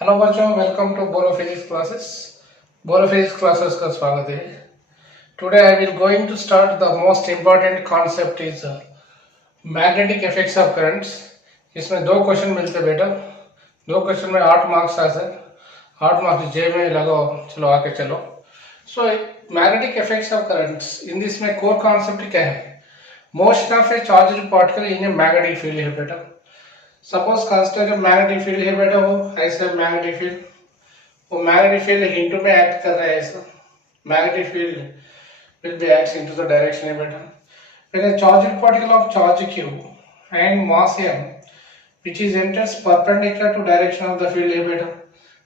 Hello बच्चों, welcome to Bolo physics classes. Bolo physics classes का स्वागत है। Today I will going to start the most important concept is magnetic effects of currents. इसमें दो question मिलते बेटा, दो क्वेश्चन में 8 मार्क्स आ सर, 8 मार्क्स जे में लगाओ, चलो आके चलो। So magnetic effects of currents, in this में कोर कॉन्सेप्ट क्या है? Motion of a charged particle in a magnetic field है बेटा। सपोज कंसिडर मैग्नेटिक फील्ड है बेटा, वो ऐसा मैग्नेटिक फील्ड, वो मैग्नेटिक फील्ड हिंटू में एक्ट कर रहा है ऐसा। Magnetic field will be acts into the direction of atom. When a charged particle of charge q and mass m, which is enters perpendicular to direction of the field of atom,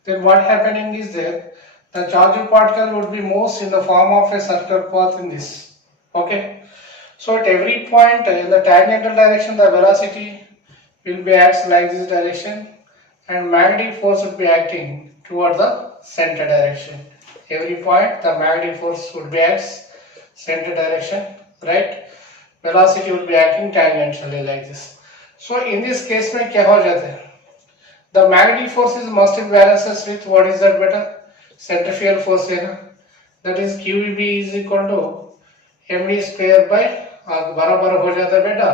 then what happening is that the charged particle would be moves in the form of a circular path in this. Okay. So at every point in the tangential direction, the velocity will be acts like this direction, and magnetic force would be acting toward the center direction. Every point the magnetic force would be acts center direction, right? Velocity would be acting tangentially like this. So in this case में क्या हो जाता है? The magnetic force is must balances with what is that beta? Centrifugal force है ना? That is QB is equal to mv square by बराबर हो जाता है बेटा.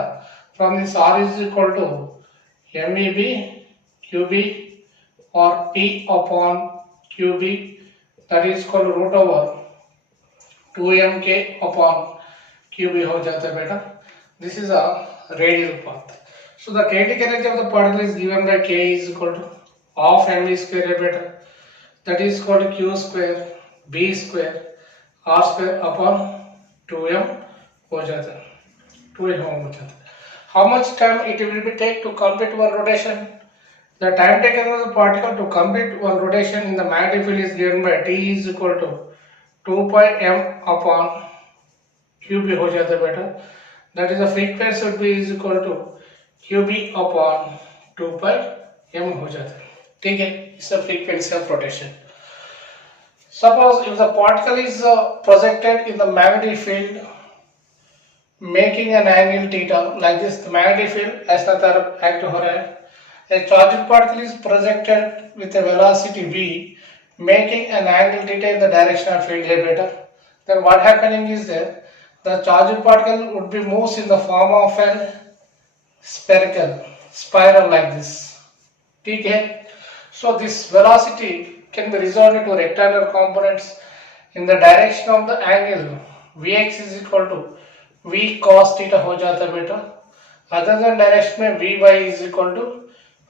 From this R is equal to mvb QB or P upon QB, that is called root over 2mk upon qb हो जाता है बेटा. This is a radial path. So the kinetic energy of the particle is given by k is equal to half mv square है बेटा. That is called q square b square r square upon 2m हो जाता है, 2m हो जाता है. How much time it will be take to complete one rotation? The time taken of the particle to complete one rotation in the magnetic field is given by t is equal to 2 pi m upon qb हो जाता है बेटा. That is the frequency would be is equal to qb upon 2 pi m हो जाता है. ठीक है, it's the frequency of rotation. Suppose if the particle is projected in the magnetic field making an angle theta like this, the magnetic field ऐसा तरफ act हो रहा है. A charged particle is projected with a velocity v making an angle theta in the direction of field A beta. Then what happening is that the charged particle would be moves in the form of a spiral like this. ठीक है? So this velocity can be resolved into rectangular components in the direction of the angle Vx is equal to v cos theta हो जाता है बेटा. Other than direction में Vy is equal to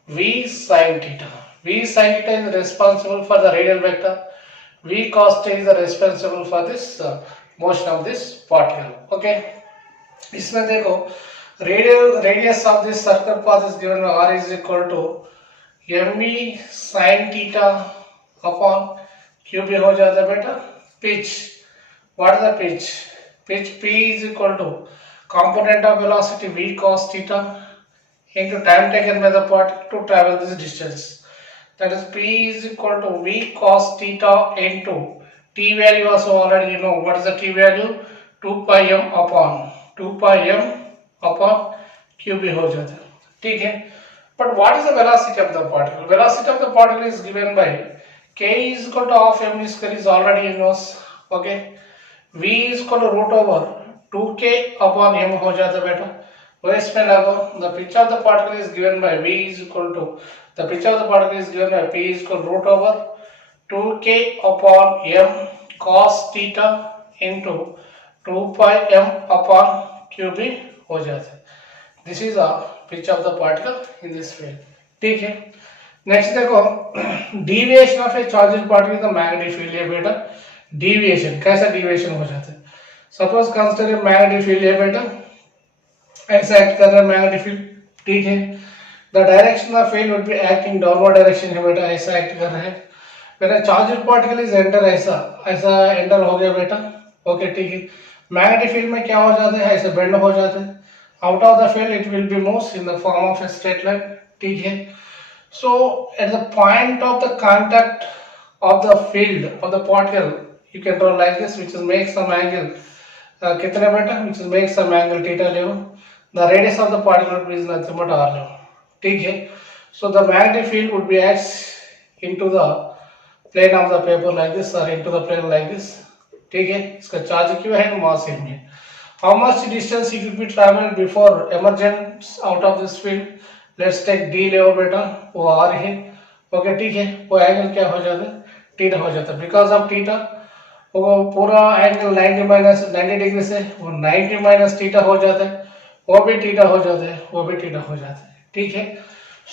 v sin theta. V sin theta is responsible for the radial vector. V cos theta is responsible for this motion of this particle. Okay. इसमें देखो radius of this circular path is given by r is equal to mv sin theta upon qb हो जाता है बेटा. Pitch. What is the pitch? Pitch p is equal to component of velocity v cos theta into time taken by the particle to travel this distance. That is p is equal to v cos theta into t value also already you know. What is the t value? 2 pi m upon qb हो जाता है. ठीक है. But what is the velocity of the particle? Velocity of the particle is given by k is equal to half mv square is already you know. Okay. v is equal to root over 2k upon m हो जाता है बेटा. इसमें लगो the pitch of the particle is given by v is equal to the pitch of the particle is given by p is equal to root over 2k upon m cos theta into 2 pi m upon qb हो जाता है. This is the pitch of the particle in this field. ठीक है. Next देखो deviation of a charged particle in the magnetic field है बेटा. deviation कैसा deviation हो जाता है? Suppose consider magnetic field है बेटा, ऐसा एक्ट कर रहा है मैग्नेटिक फील्ड. ठीक है. The direction of field would be acting downward direction है बेटा, ऐसा एक्ट कर रहा है. When charged particle is enter ऐसा एंटर हो गया बेटा. ओके. ठीक है. मैग्नेटिक फील्ड में क्या हो जाता है? ऐसे बेंड हो जाता है. Out of the field it will be moves in the form of a straight line. ठीक है. So at the point of the contact of the field of the particle you can draw like this which is make some angle कितने बेटा, which is make some angle theta level. The radius of the particle is nothing but r level. ठीक है. So the magnetic field would be acts into the plane of the paper like this or into the plane like this. ठीक है, इसका charge क्यों है, मास m है. How much distance it will be traveled before emergence out of this field? Let's take d ले बेटा, वो r है. ओके ठीक है, वो एंगल क्या हो जाता है, थीटा हो जाता है. बिकॉज ऑफ थीटा वो पूरा एंगल 90 माइनस 90 डिग्री से वो 90 माइनस थीटा हो जाता है, वो भी थीटा हो जाता है, वो भी थीटा हो जाता है. ठीक है.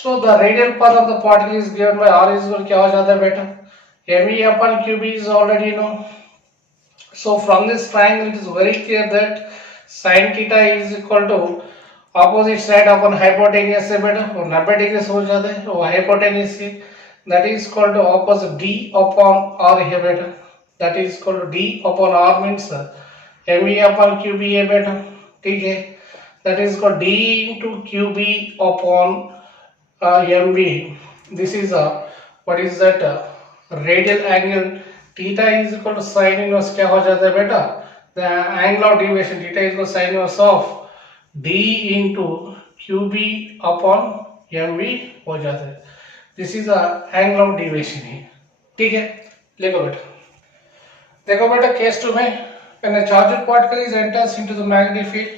So the radial path of the particle is given bye r is equal क्या हो जाता है बेटा, me upon qb is already known. So from this triangle it is very clear that sin theta is equal to opposite side upon hypotenuse से बेटा वो 90 degree से हो जाता है, वो hypotenuse से that is equal to opposite d upon r है बेटा, that is equal to d upon r means me upon qb है बेटा. ठीक है, that is equal d into qb upon mb. This is what is that radial angle theta is equal to sin inverse क्या हो जाता है बेटा, the angle of deviation theta is equal to sin inverse of d into qb upon mv हो जाता है. This is the angle of deviation है. ठीक है, लिखो बेटा. देखो बेटा केस 2 में when a charged particle is enters into the magnetic field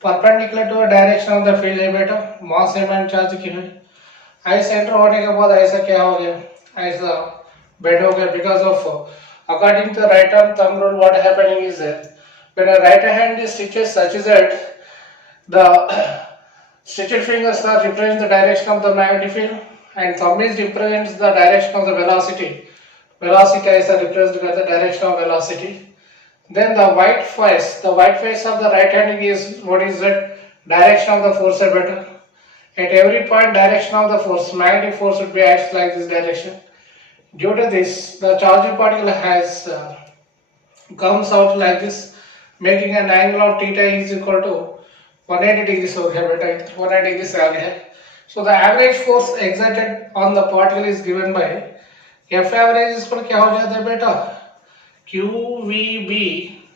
perpendicular to the direction of the field है बेटा, mass m and charge की है. ऐसे एंटर होने के बाद ऐसा क्या हो गया, ऐसा बेड हो गया. Because of according to the right hand thumb rule what happening is that when a right hand is stitched such that the stitched fingers are represent the direction of the magnetic field and thumb is represents the direction of the velocity. Velocity ऐसा represent करता है direction of velocity. Then the white face of the right hand is what is that direction of the force है बेटा. At every point direction of the force, magnetic force would be acts like this direction. Due to this, the charged particle has comes out like this, making an angle of theta is equal to 180 degrees हो गया बेटा, 180 degree से आ गया है. So the average force exerted on the particle is given by F average इस पर क्या हो जाता है बेटा, QVB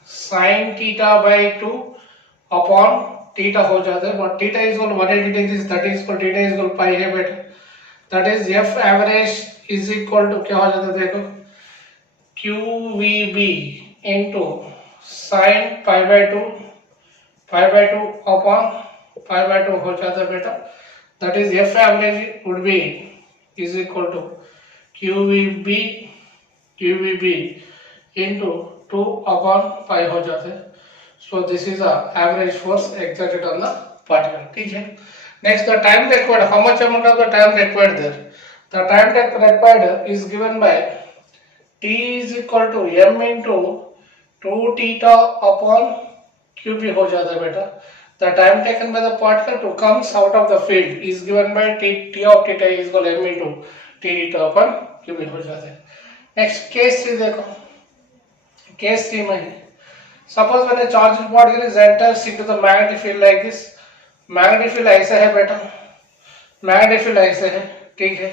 sin theta by 2 upon theta हो जाता है. But theta is equal to 180 degrees, that is equal theta is equal to pi है बेटा. That is F average is equal to क्या हो जाता है देखो, QVB into sin pi by 2 upon pi by 2 हो जाता है बेटा. That is F average would be is equal to QVB into 2 upon pi हो जाता है. So this is a average force exerted on the particle. ठीक है. Next the time required, how much amount of the time required there. The time required is given by t is equal to m into 2 theta upon qb हो जाता है बेटा. The time taken by the particle to comes out of the field is given by t of theta is equal to m into t theta upon qb हो जाता है. Next case 3 देखो. Case 3 में suppose when a charged particle is enters into the magnetic field like this, magnetic field ऐसा है बेटा, magnetic field ऐसे है. ठीक है,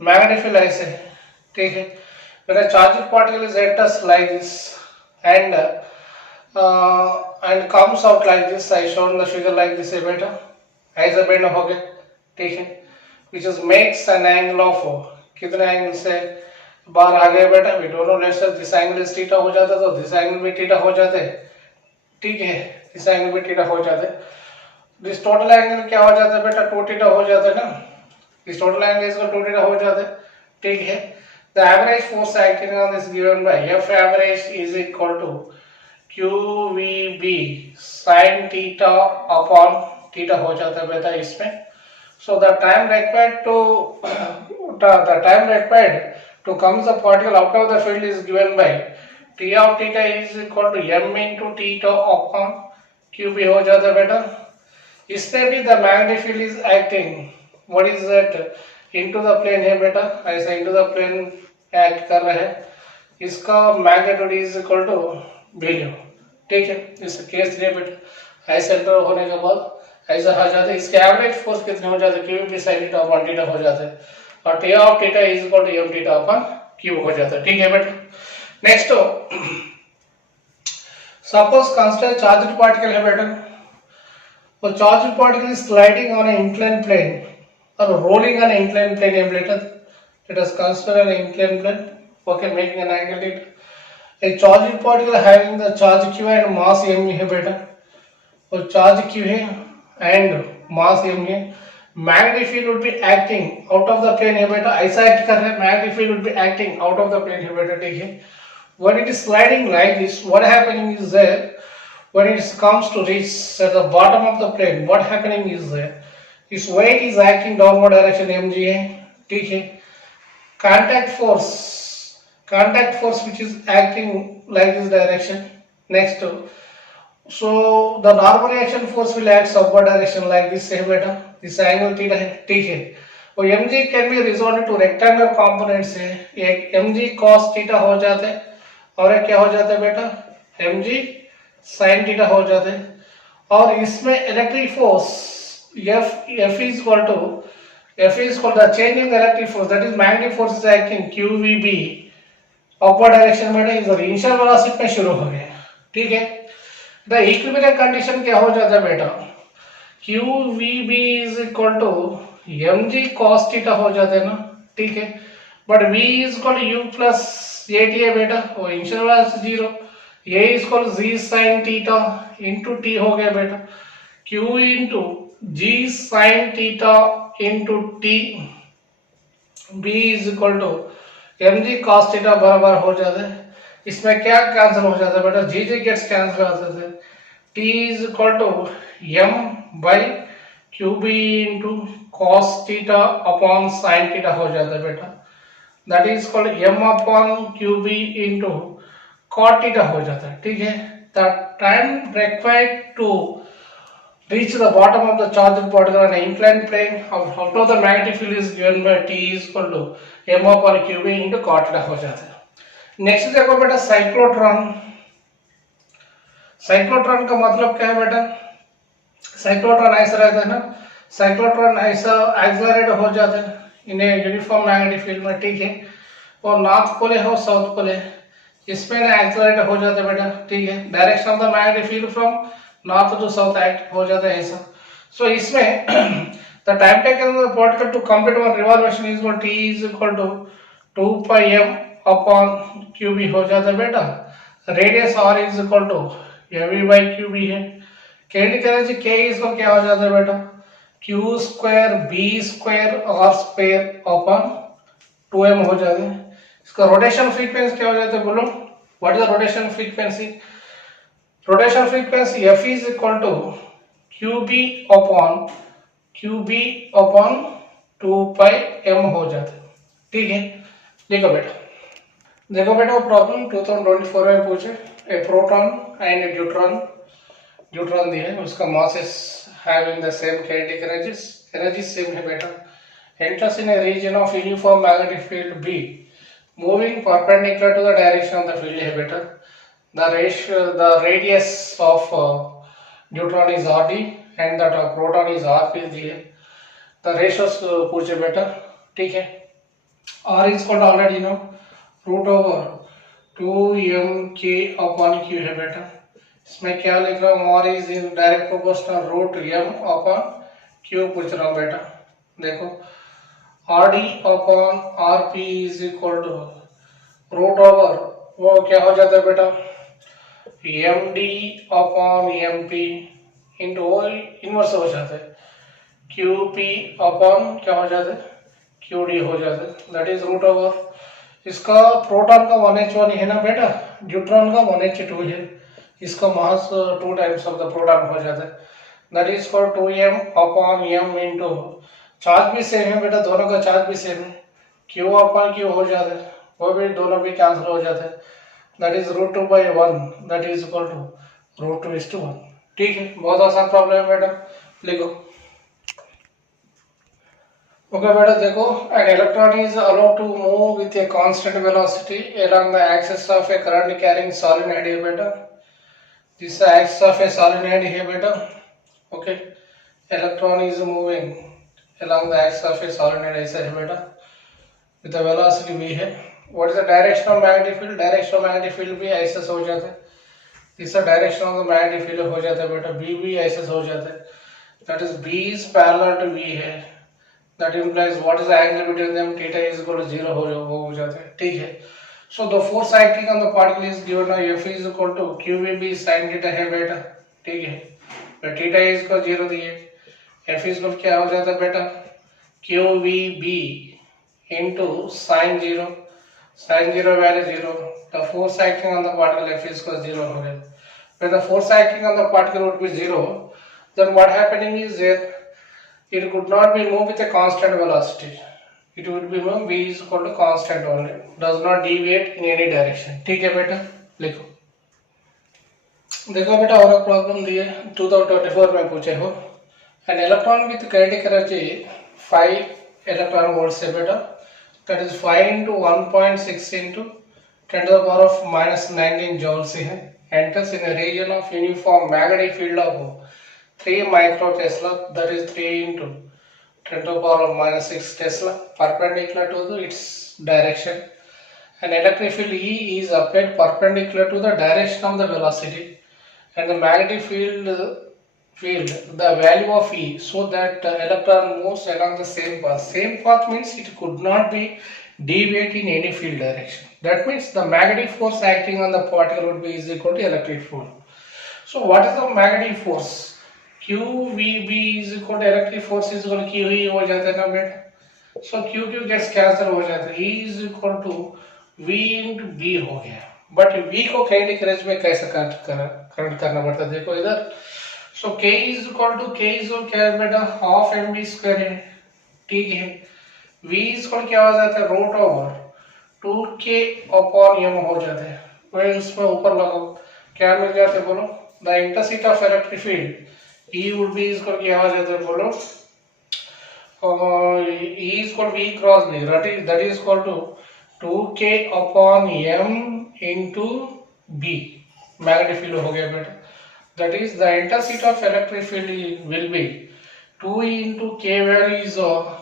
magnetic field ऐसे है. ठीक है, when a charged particle is enters like this and comes out like this, I shown the figure like this है बेटा, ऐसा बेंड हो गया. ठीक है, which is makes an angle of कितने एंगल से बाहर आ गए बेटा, we don't know. let's say this angle is theta हो जाता है तो this angle भी theta हो जाते हैं. ठीक है, this angle भी theta हो जाते हैं. this total angle क्या हो जाता है बेटा, 2 theta हो जाता है ना. this total angle is 2 theta हो जाता है. ठीक है, the average force acting on this given by F average is equal to QVB sin theta upon theta हो जाता है बेटा इसमें. so the time required to comes the particle out of the field is given by t of theta is equal to m into theta upon qb हो जाता है बेटा. इसमें भी the magnetic field is acting what is that into the plane है बेटा, ऐसा into the plane act कर रहे हैं. इसका magnitude is equal to value. ठीक है, इस केस 3 बेटा ऐसा एंटर होने के बाद ऐसा हो जाता है. इसके एवरेज फोर्स कितने हो जाते हैं, QB sin theta upon theta हो जाता है और t of theta is equal to m theta upon q हो जाता है. ठीक है बेटा. Next suppose consider charged particle है बेटा, वो charged particle is sliding on a incline plane और rolling on a incline plane है बेटा. let us consider an inclined plane, okay, making an angle theta. A charged particle having the charge q and mass m है बेटा, और charge q है and mass m है, magnetic field would be acting out of the plane है बेटा, ऐसा act कर रहा है, magnetic field would be acting out of the plane है बेटा, ठीक है. When it is sliding like this, what happening is there, when it comes to reach at the bottom of the plane, what happening is there, its weight is acting downward direction mg है, ठीक है. Contact force which is acting like this direction. Next, so the normal reaction force will act upward direction like this है बेटा, this angle theta है, ठीक है. और mg can be resolved to rectangular components है, एक mg cos theta हो जाते हैं और एक क्या हो जाता है बेटा, mg sin theta हो जाते हैं. और इसमें electric force F is equal to the change in the electric force, that is magnetic force is acting QVB upward direction में इस इनिशियल वेलोसिटी में शुरू हो गया, ठीक है. द इक्विलिब्रियम कंडीशन क्या हो जाता है बेटा, QVB is equal to mg cos theta हो जाता है ना, ठीक है. But V is equal to U plus AT है बेटा, वो initial velocity 0, A is equal to G sin theta into T हो गया बेटा, Q into G sin theta into T, B is equal to mg cos theta बराबर हो जाता है. इसमें क्या कैंसिल हो जाता है बेटा, G गेट्स कैंसिल हो जाता है. T is equal to m by QB into cos theta upon sin theta हो जाता है बेटा, that is called m upon QB into cot theta हो जाता है, ठीक है. The time required to reach the bottom of the charged particle on an inclined plane out of the magnetic field is given by T is equal to m upon QB into cot theta हो जाता है. Next देखो बेटा cyclotron. Cyclotron का मतलब क्या है बेटा, साइक्लोट्रॉन ऐसा रहता है ना, साइक्लोट्रॉन ऐसा एक्सेलरेट हो जाता है इन यूनिफॉर्म मैग्नेटिक फील्ड में, ठीक है. और नॉर्थ पोल है और साउथ पोल है, इसमें ना एक्सेलरेट हो जाता है बेटा, ठीक है. Direction of the magnetic field from north to south act हो जाता है ऐसा. सो इसमें the time taken the particle to complete one revolution is equal T is equal to 2 pi m upon QB हो जाता है बेटा. Radius R is equal to AV by QB है. Kinetic energy K is equal क्या हो जाता है बेटा, Q square B square R square upon 2m हो जाता है. इसका रोटेशन फ्रीक्वेंसी क्या हो जाता है बोलो, what is the rotation frequency, rotation frequency F is equal to QB upon 2 pi m हो जाता है, ठीक है. देखो बेटा वो प्रॉब्लम 2024 में पूछे, ए प्रोटॉन एंड न्यूट्रॉन दिया है, उसका masses having the same kinetic energy same है बेटा. enters in a region of uniform magnetic field B moving perpendicular to the direction of the field है बेटा. The radius of neutron is RD and that proton is RP दिए. The ratios पूछे बेटा, ठीक है. R is called already know root over 2mk upon q है बेटा. इसमें क्या लिख रहा हूँ, R is in direct proportional root m upon q पूछ रहा हूँ बेटा. देखो RD upon RP is equal to root over वो क्या हो जाता है बेटा, MD upon MP into inverse हो जाता है, QP upon क्या हो जाता है, QD हो जाता है. दैट इज रूट ओवर, इसका प्रोटॉन का 1h1 है ना बेटा, न्यूट्रॉन का 1h2 है, इसका मास 2 टाइम्स ऑफ द प्रोटॉन हो जाता है. That is for 2m upon m into charge भी सेम है बेटा, दोनों का चार्ज भी सेम है, q अपॉन q हो जाता है, वो भी दोनों भी कैंसिल हो जाता है. That is root 2 by 1 that is equal to root 2:1, ठीक है. बहुत आसान प्रॉब्लम है बेटा, लिखो. ओके बेटा देखो, an electron is allowed to move with a constant velocity along the axis of a current carrying solenoid है बेटा. This axis of a solenoid है बेटा. Okay, electron is moving along the axis of a solenoid ऐसा है बेटा, with a velocity v है. What is the direction of magnetic field? Direction of magnetic field भी ऐसा हो जाता है. This is direction of the magnetic field हो जाता है बेटा, b भी ऐसा हो जाता है. That is b is parallel to v है. That implies what is the angle between them, theta is equal to 0 हो जाता है, ठीक है। So the force acting on the particle is given by F is equal to QVB sin theta है बेटा, ठीक है। तो थीटा इज इक्वल 0 दिए, F इज इक्वल क्या हो जाता है बेटा, QVB into sin 0, sin 0 value 0, the force acting on the particle F is equal to 0 हो गया। When the force acting on the particle would be 0, then what happening is that it could not be moved with a constant velocity. It would be moved v is equal to constant only, does not deviate in any direction, ठीक है बेटा। लिखो, देखो बेटा और एक problem दिए 2024 में पूछे हो। An electron with kinetic energy 5 electron volts है बेटा, that is 5 into 1.6 into 10 to the power of minus 19 joules है, enters in a region of uniform magnetic field of 3 micro Tesla, that is 3 into 10 to the power of minus 6 Tesla, perpendicular to its direction. An electric field E is applied perpendicular to the direction of the velocity, and the magnetic field the value of E, so that the electron moves along the same path. Same path means it could not be deviate in any field direction. That means the magnetic force acting on the particle would be is equal to electric force. So what is the magnetic force? QVB is equal to electric force is equal to QE हो जाता है ना बेटा। So QQ gets cancel हो जाता है, E is equal to V into B हो गया। बट V को kinetic energy में कैसे कन्वर्ट करना पड़ता है, देखो इधर। So K is equal to K is equal क्या है बेटा, हाफ mv स्क्वायर है, ठीक है। V is equal क्या हो जाता है, root over 2K upon m हो जाता है, वही उसमें ऊपर लगाओ क्या मिल जाता है बोलो, the intensity of electric field E would be is equal क्या हो जाता है बोलो, E is equal V cross B, that is equal to 2K upon m into B, magnetic field हो गया बेटा। That is the intensity of electric field will be 2 into K value is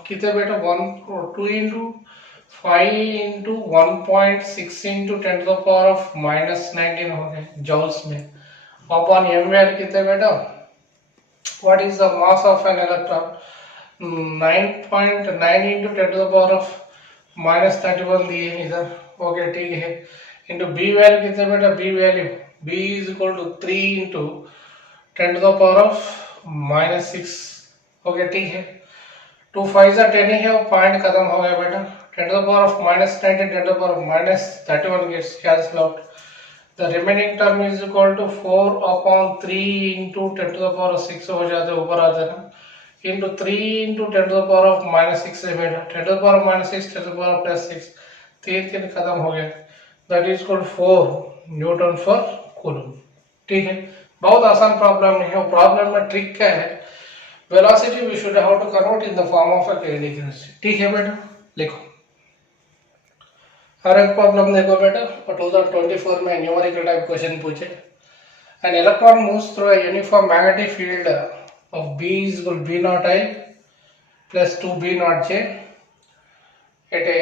कितने बेटा 2 into 5 into 1.6 into 10 to the power of minus 19 हो गए joules में, upon m value कितने बेटा, what is the mass of an electron, 9.9 into 10 to the power of minus 31 दिए इधर, okay ठीक है। into B value कितने बेटा, B value B is equal to 3 into 10 to the power of minus 6, okay ठीक है। 2 5 10 ही है, वो पॉइंट खत्म हो गया बेटा, 10 to the power of minus 19 10 to the power of minus 31 gets cancelled out, the remaining term is equal to 4 upon 3 into 10 to the power of 6 हो जाता है, ऊपर आ जाना, into 3 into 10 to the power of minus 6 है बेटा, 10 to the power of minus 6 10 to the power of plus 6, 3 खत्म हो गया, that is equal to 4 Newton for coulomb, ठीक है। बहुत आसान प्रॉब्लम नहीं है, प्रॉब्लम में ट्रिक क्या है, velocity we should how to convert in the form of a kinetic energy, ठीक है बेटा। लिखो हर एक प्रॉब्लम देखो बेटा, 2024 में न्यूमेरिकल टाइप क्वेश्चन पूछे। An electron moves through a uniform magnetic field of B is equal to B naught I plus 2 B naught J at a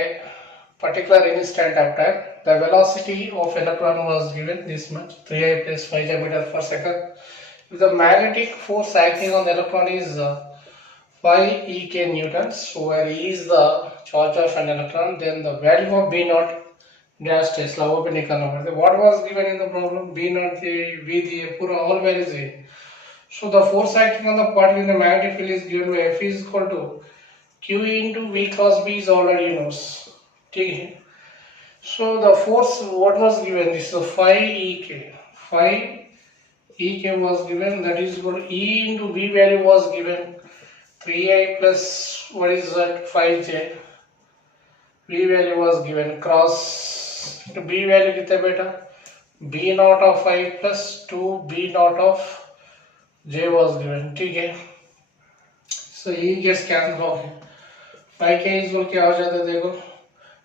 particular instant of time. The velocity of electron was given this much, 3I plus 5 meter per second. If the magnetic force acting on the electron is 5 EK newtons, where E is the charge of an electron, then the value of B naught dash Tesla वो भी निकालना पड़ता है। What was given in the problem, B naught V दिए, पूरा all values है। So the force acting on the particle in the magnetic field is given by F is equal to Q into V cross B is already knows, ठीक है। So the force what was given, this is 5 EK, 5 EK was given, that is equal to E into V value was given 3I plus what is that 5J, V value was given cross into B value कितने बेटा, B naught of 5 plus 2 B naught of J was given, ठीक है। So E gets cancelled हो गया, 5K is equal क्या हो जाता है देखो,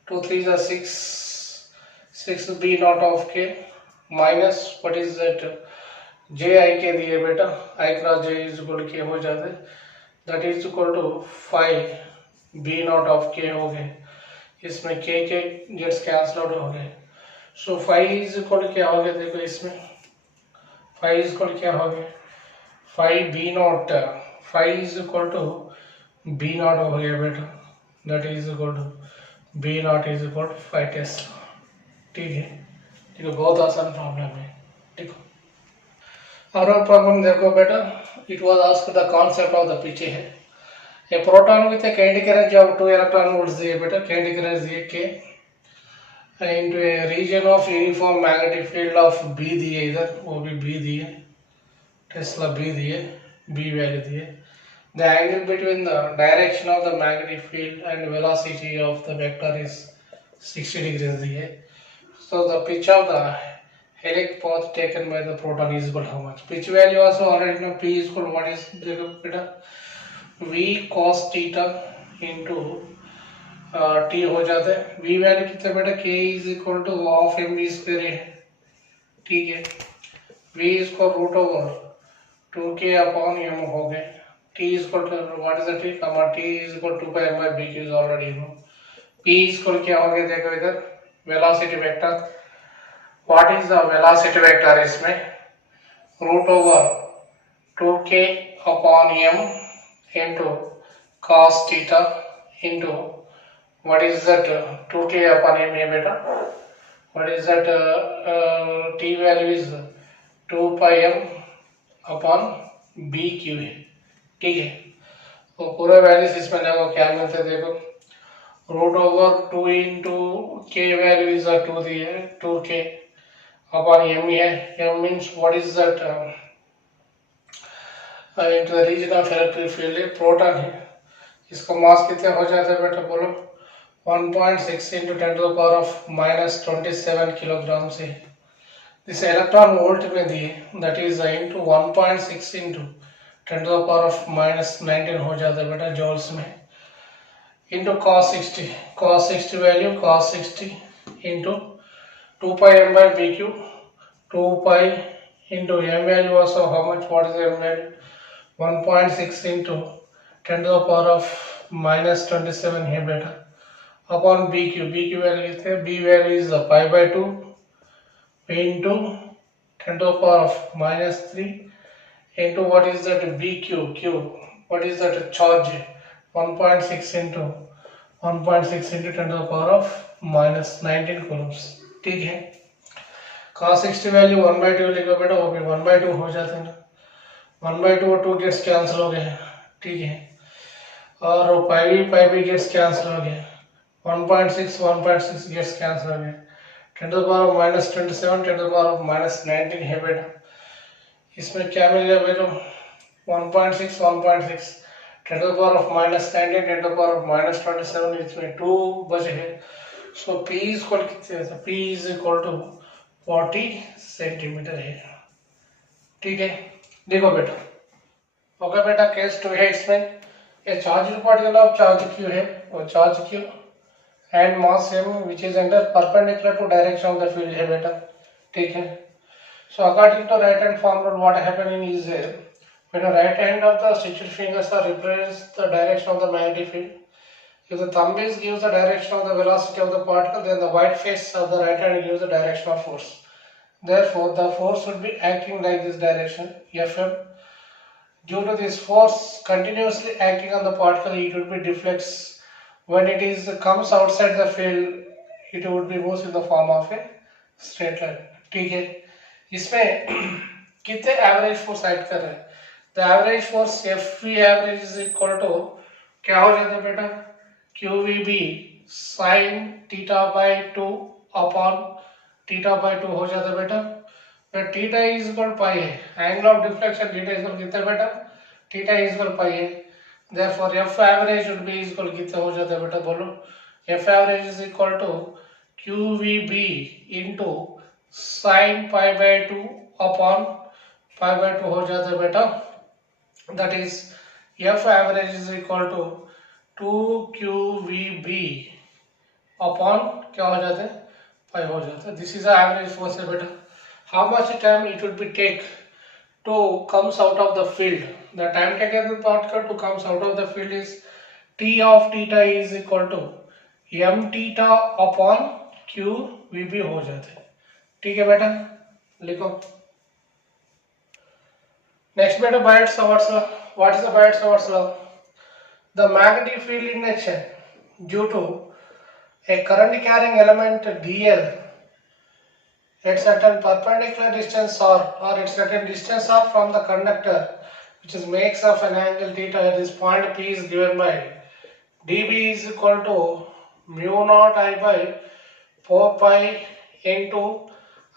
2 3 are 6, 6 B naught of K minus what is that J I K दिए बेटा, I cross J is equal to K हो जाता है, that is equal to 5 B naught of K हो गए, इसमें K gets cancelled out हो गए। So 5 is equal to क्या हो गया देखो, इसमें 5 is equal to क्या हो गया, 5 B naught 5 is equal to B naught हो गया बेटा, that is equal to B naught is equal to 5 tesla. ठीक है, देखो बहुत आसान प्रॉब्लम है। देखो और प्रॉब्लम देखो बेटा, it was asked the concept of the पीछे है a proton with a kinetic energy of 2 electron volts दिए बेटा, kinetic energy दिए के into a region of uniform magnetic field of B दिए, इधर वो भी B दिए, टेस्ला B दिए, B वैल्यू दिए। The angle between the direction of the magnetic field and velocity of the vector is 60 degrees दिए। So the pitch of the helix path taken by the proton is equal to how much? Pitch value also already know, P is equal to what is देखो बेटा V cos theta into T हो जाता है। V value कितना बेटा, K is equal to half m v square है। ठीक है, V इसको root over 2K upon m हो गए। T is equal to what is the T, T is equal to 2 pi m by b is already known. P is equal क्या हो गया देखो इधर, velocity vector. What is the velocity vector इसमें, root over 2K upon m into cos theta into what is that 2K upon m है बेटा, what is that t value is 2 pi m upon b q है। ठीक है, तो पूरा values इसमें देखो क्या मिलते हैं, देखो रूट ओवर 2 इंटू के वैल्यू इज 2 दी है, 2K अपॉन m है। m means what is that into the region of electric field है, प्रोटॉन है। इसका मास कितना हो जाता है बेटा बोलो, 1.6 into 10 to the power of minus 27 kilogram से। दिस इलेक्ट्रॉन वोल्ट में दिए, that is into 1.6 into 10 to the power of minus 19 हो जाता है बेटा जॉल्स में, into cos 60 value cos 60 into 2 pi m by bq, 2 pi into m value also how much, what is the m value, 1.6 into 10 to the power of minus 27 है बेटा, upon bq value कितने, b value is pi by 2 into 10 to the power of minus 3 into what is that q, what is that charge, 1.6 into 10 to the power of minus 19 coulombs। ठीक है, cos 60 value 1/2 लिखो बेटा, वो भी 1/2 हो जाता है ना, 1/2 और 2 गेट्स कैंसिल हो गए। ठीक है, और पाई भी गेट्स कैंसिल हो गए, 1.6 गेट्स कैंसिल हो गए, 10 to the power of minus 27 10 to the power of minus 19 है बेटा। इसमें क्या मिल गया बेटा, 1.6 10 to the power of minus 19 10 to the power of minus 27, इसमें 2 बचे हैं। सो P इज इक्वल कितने है, P is equal to 40 centimetre है। ठीक है, देखो बेटा, ओके बेटा, केस 2 है। इसमें ये charge particle of charge q है, और charge q and mass m which is under perpendicular to direction of the field है बेटा। ठीक है, so according to right hand formula what happening is when the right hand of the stitched fingers are represents the direction of the magnetic field, if the thumb is gives the direction of the velocity of the particle, then the white face of the right hand gives the direction of force. Therefore the force would be acting like this direction Fm. Due to this force continuously acting on the particle, it would be deflects. When it is comes outside the field, it would be moves in the form of a straight line. ठीक है, इसमें कितने average force act कर रहे हैं, the average force Fv average is equal to क्या हो जाता है बेटा, QVB sin theta by 2 upon theta by 2 हो जाता है बेटा। थीटा इज इक्वल पाई है, angle of deflection theta is equal कितना बेटा, थीटा इज इक्वल पाई है। Therefore F average would be equal कितना हो जाता है बेटा बोलो, F average is equal to QVB into sin pi by 2 upon pi by 2 हो जाता है बेटा। That is F average is equal to 2QVB upon क्या हो जाता है, पाई हो जाता है। This is the average force है बेटा। How much time it would be take to comes out of the field? The time taken the particle to comes out of the field is T of theta is equal to m theta upon q VB हो जाते हैं। ठीक है बेटा, लिखो। Next बेटा Biot-Savart Law. What is the Biot-Savart Law? the magnetic field induction due to a current carrying element dl at certain perpendicular distance or at certain distance r from the conductor, which is makes of an angle theta at this point P is given by dB is equal to mu naught I by 4 pi into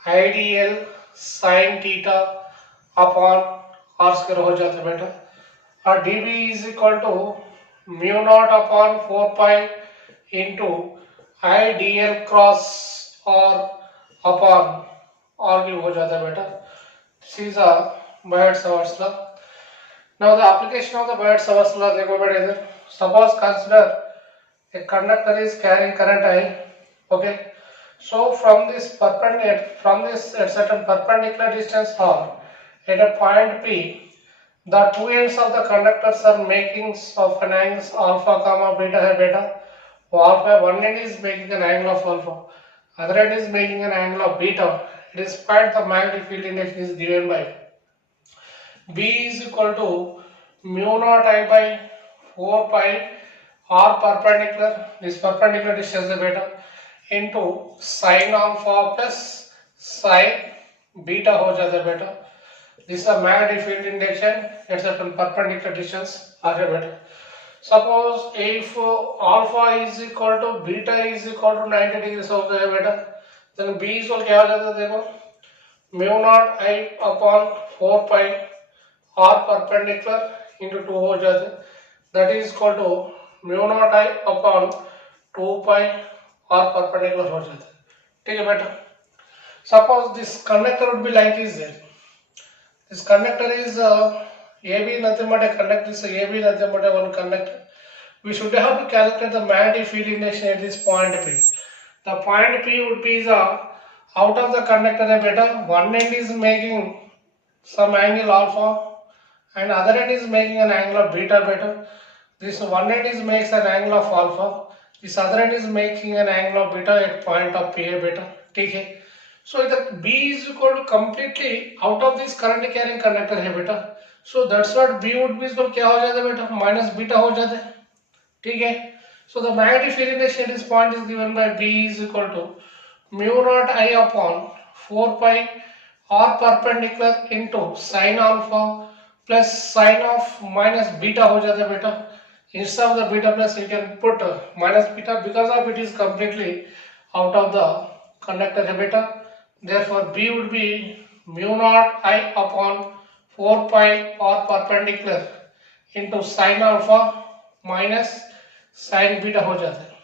IDL sin theta upon r square हो जाता है बेटा, और dB is equal to mu naught upon 4 pi into IDL cross r upon r cube हो जाता है बेटा. This is a Biot-Savart law. Now the application of the Biot-Savart law, देखो बेटा इधर. Suppose consider a conductor is carrying current I. Okay. So from this at certain perpendicular distance r at a point P, the two ends of the conductors are making of an angles alpha comma beta hai beta. Alpha, one end is making an angle of alpha, other end is making an angle of beta. Despite the magnetic field induction is given by B is equal to mu naught I by 4 pi r perpendicular, this perpendicular distance is beta, into sin alpha plus sin beta हो जाता है बेटा. This is a magnetic field induction at certain perpendicular distance r है बेटा. Suppose if alpha is equal to beta is equal to 90 degrees हो गया बेटा, then B is equal क्या हो जाता है देखो, mu naught I upon 4 pi r perpendicular into 2 हो जाता है, that is equal to mu naught I upon 2 pi r perpendicular हो जाता है. ठीक है बेटा. Suppose this conductor would be like this there. This conductor is AB nothing but a conductor, is AB nothing but a one conductor. We should have to calculate the magnetic field induction at this point P. The point P would be the out of the conductor beta, one end is making some angle alpha and other end is making an angle of beta. This one end is makes an angle of alpha, this other end is making an angle of beta at point of P beta. Okay. So the B is equal to completely out of this current carrying conductor है बेटा. So that's what B would be equal क्या हो जाता है बेटा, minus beta हो जाता है. ठीक है. So the magnetic field induction at this point is given by B is equal to mu naught I upon 4 pi r perpendicular into sin alpha plus sin of minus beta हो जाता है बेटा. Instead of the beta plus you can put minus beta because of it is completely out of the conductor है बेटा. Therefore B would be mu naught I upon 4 pi r perpendicular into sin alpha minus sin beta हो जाता है.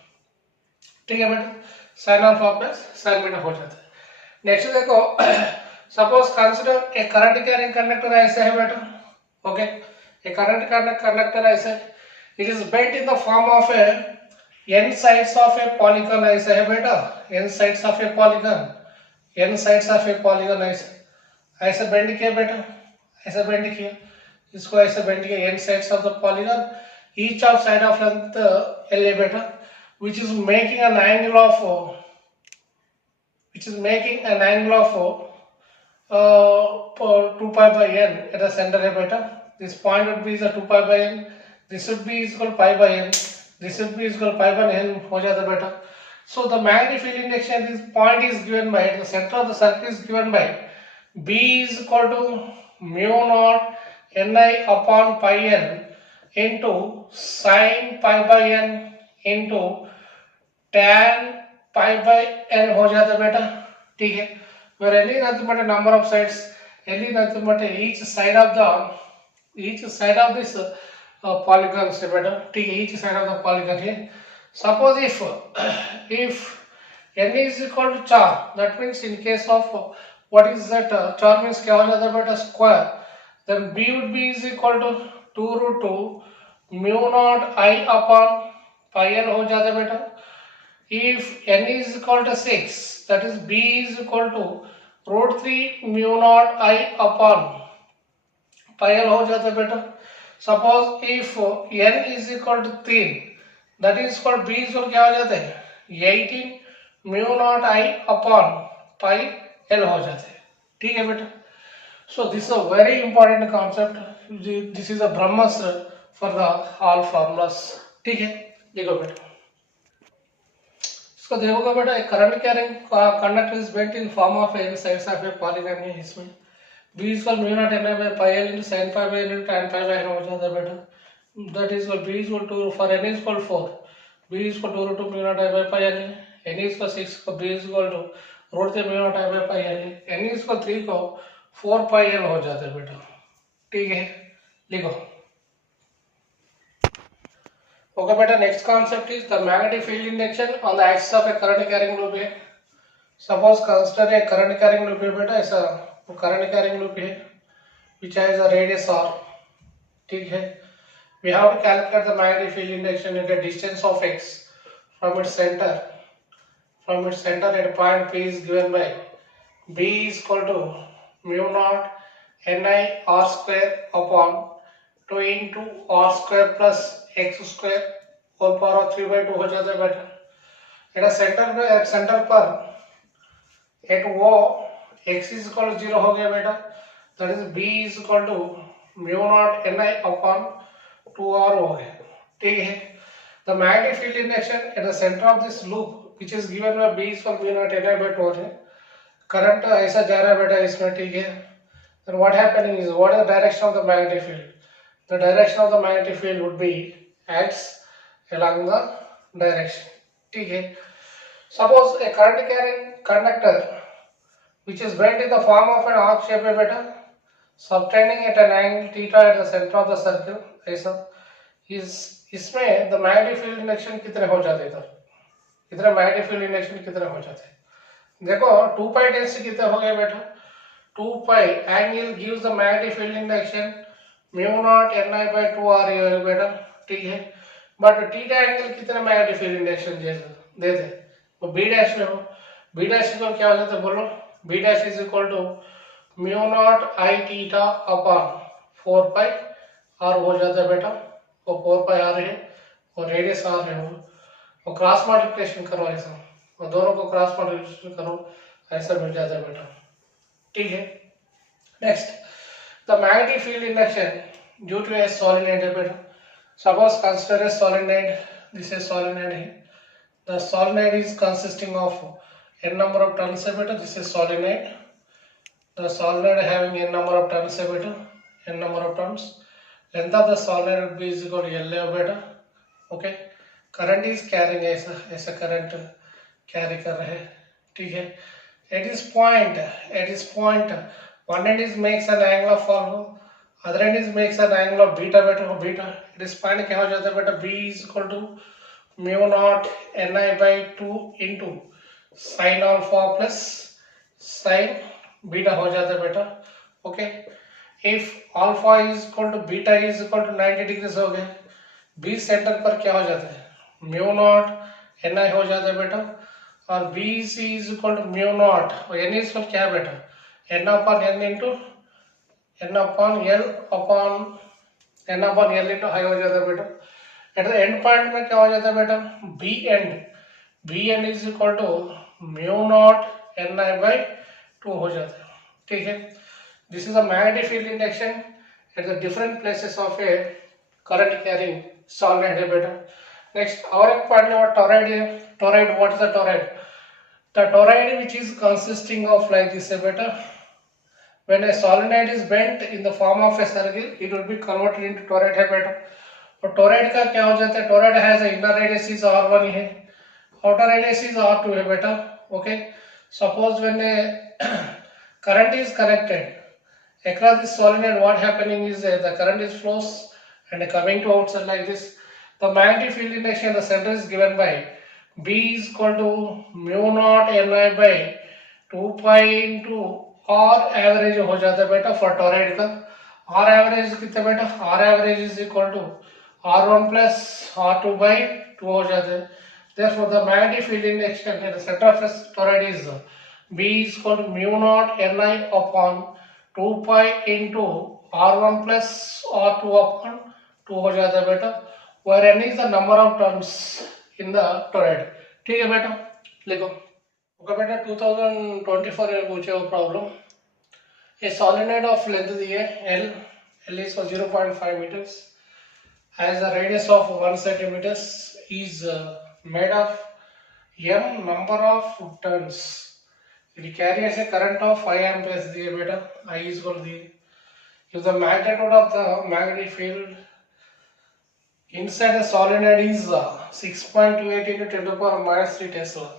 ठीक है बेटा. sin alpha plus sin beta हो जाता है. नेक्स्ट देखो, suppose consider a current carrying conductor ऐसे है बेटा. ओके. ए करंट कंडक्टर ऐसे, it is bent in the form of a n sides of a polygon ऐसे है बेटा. n sides of a polygon, n sides of a polygon ऐसे bend किया बेटा, ऐसे बेंड किया, इसको ऐसे बेंड किया, n sides of the polygon, each of side of length L है बेटा, which is making an angle of 2 pi by n at the center है बेटा. This point would be the 2 pi by n, this would be equal pi by n, this would be equal pi by n हो जाता है बेटा. So the magnetic field induction at this point is given by, the center of the circle is given by B is equal to mu naught Ni upon pi n into sin pi by n into tan pi by n हो जाता है बेटा. ठीक है. Where L is nothing but a number of sides, L is nothing but each side of this polygon से बेटा. ठीक है. Each side of the polygon है. Suppose if n is equal to char, that means in case of what is that char means क्या हो जाता है बेटा, square, then B would be is equal to 2 root 2 mu naught I upon pi n हो जाता है बेटा. If n is equal to 6, that is B is equal to root 3 mu naught I upon pi l हो जाता है बेटा. Suppose if n is equal to 3, that is for B is equal क्या हो जाता है, 18 mu naught I upon pi l हो जाता है. ठीक है बेटा. So this is a very important concept. This is a Brahmastra for the all formulas. ठीक है, देखो बेटा, इसको देखोगे बेटा, एक current carrying conductor is bent in form of n sides of a polygon है इसमें b equal mu naught n by pi l into sin pi by n into tan pi by n हो जाता है बेटा. That is equal b is equal to for n is equal 4, b is equal to root 2 mu naught I by pi l, n is equal 6 को b is equal to root 3 mu naught I by pi l, n is equal 3 को 4 pi l हो जाता है बेटा. ठीक है, लिखो. Okay बेटा, next concept is the magnetic field induction on the axis of a current carrying loop है. Suppose consider a current carrying loop है बेटा, ऐसा current carrying loop है which has a radius r. ठीक है, we have to calculate the magnetic field induction at a distance of x from its center. From its center at point P is given by B is equal to mu naught Ni r square upon 2 into r square plus x square whole power of 3 by 2 हो जाता है बेटा. At centre पर eight वो x is equal to 0 हो गया बेटा. That is b is equal to mu naught Ni upon 2r हो गया. ठीक है, the magnetic field induction at the center of this loop which is given by b is equal to mu naught Ni by 2r है. Current ऐसा जा रहा है बेटा इसमें. ठीक है, then what happening is, what is the direction of the magnetic field? The direction of the magnetic field would be x along the direction. ठीक है, suppose a current carrying conductor which is bent in the form of an arc shape है बेटा, subtending at an angle theta at the center of the circle. ऐसा इसमें the magnetic field induction कितने हो जाते हैं? कितने magnetic field induction कितने हो जाते हैं? देखो 2 pi डेंसिटी कितने हो गए बेटा? 2 pi angle gives the magnetic field induction mu naught Ni by 2r ये बेटा. ठीक है, बट थीटा एंगल कितने मैग्नेटिक फील्ड इंडक्शन दे दे वो b डैश में हो. b डैश इक्वल क्या हो जाता है बोलो? b dash is equal to mu naught I theta upon 4 pi r हो जाता है बेटा. वो 4 pi r है और रेडियस r है वो क्रॉस मल्टीप्लिकेशन करो ऐसा, और दोनों को क्रॉस मल्टीप्लिकेशन करो ऐसा मिल जाता है बेटा. ठीक है, next, the magnetic field induction due to a solenoid है बेटा. Suppose consider a solenoid. This is solenoid here. The solenoid is consisting of n number of turns है बेटा. This is solenoid. The solenoid having n number of turns है बेटा. N number of turns. Length of the solenoid would be is equal to L है बेटा. Okay. Current is carrying ऐसा current carry कर रहे हैं. ठीक है. At this point, one end is makes an angle of alpha. Other end is makes an angle of beta beta. It is point क्या हो जाता है बेटा? B is equal to mu naught Ni by 2 into sin alpha plus sin beta हो जाता है बेटा. Okay. If alpha is equal to beta is equal to 90 degrees हो गए, B सेंटर पर क्या हो जाता है? mu naught Ni हो जाता है बेटा, और BC is equal to mu naught और N is equal क्या है बेटा? N upon N into N upon L into I हो जाता है बेटा. एट द एंड पॉइंट में क्या हो जाता है बेटा? B end is equal to mu naught Ni by 2 हो जाता है. ठीक है, this is a magnetic field induction at the different places of A current carrying solenoid है बेटा. नेक्स्ट, और एक पॉइंट है टोरॉइड है. Toroid, what is the toroid? The toroid which is consisting of like this है बेटा. When a solenoid is bent in the form of a circle, it will be converted into toroid है बेटा. और toroid का क्या हो जाता है? Toroid has a inner radius is r1 है, outer radius is r2 है बेटा. Okay. Suppose when a current is connected across this solenoid, what happening is the current is flows and coming to outside like this. The magnetic field induction in the center is given by B is equal to mu naught Ni by 2 pi into और average हो जाता है बेटा for toroid का. R average कितना बेटा? R average is equal to r1 plus r2 by 2 हो जाता है. Therefore the magnetic field induction at the center of the toroid is B is equal to mu naught Ni upon 2 pi into r1 plus r2 upon 2 हो जाता है बेटा, where n is the number of turns in the toroid. ठीक है बेटा, लिखो. Okay बेटा, 2024 में पूछे वो problem. A solenoid of length दी है L is for 0.5 meters as the radius of 1 centimeters is made of m number of turns. It carries a current of 5 amperes दिए बेटा, I is equal to the, if the magnitude of the magnetic field inside the solenoid is 6.28 into 10 to the power minus 3 Tesla,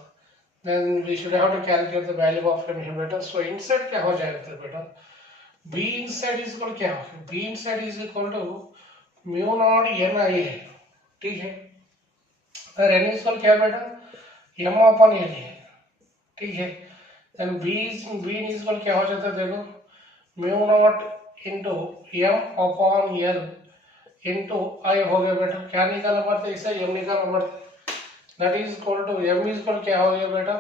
then we should have to calculate the value of m here बेटा. So inside क्या हो जाएगा बेटा, B inside is equal क्या हो, B inside is equal to mu naught n I है, ठीक है. और n is equal क्या है बेटा, m upon l है, ठीक है. देन B is equal क्या हो जाता है देखो, mu naught into m upon l into I हो गया बेटा. क्या निकालना पड़ता है, इसे m निकालना पड़ता है. That is equal to m is equal क्या हो गया बेटा,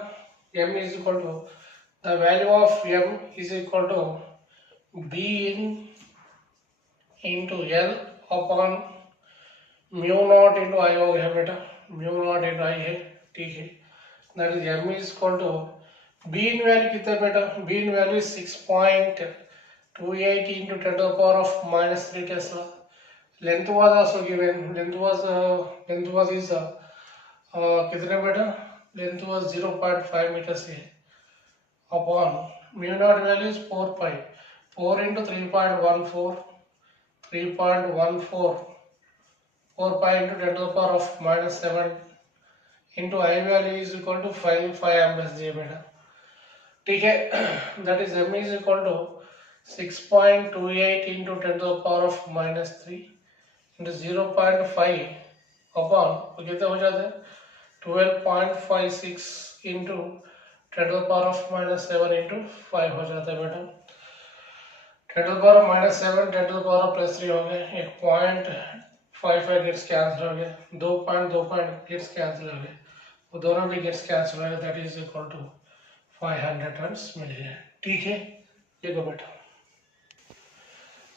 m is equal to the value of m is equal to b in into l upon mu naught into I हो गया बेटा, म्यू नॉट इंटू I है, ठीक है. That is m is equal to b in value कितना बेटा, b in value 6.28 into 10 to the power of minus 3 Tesla. Length was also given, length was is कितने बेटा, length was 0.5 meters है, upon mu naught value is 4 pi, 4 into 3.14 4 pi into 10 to the power of minus 7 into I value is equal to 5 amperes दिए बेटा, ठीक है. That is m is equal to 6.28 into 10 to the power of minus 3 into 0.5 upon वो कितना हो जाता है 12.56 into 10 to the power of minus 7 into 5 हो जाता है बेटा. 10 to the power of minus 7 10 to the power of plus 3 हो गए, एक 0.55 गेट्स कैंसिल हो गया, 2 गेट्स कैंसिल हो गए, वो दोनों भी गेट्स कैंसिल हो गए. That is equal to 500 turns मिल गए, ठीक है. देखो बेटा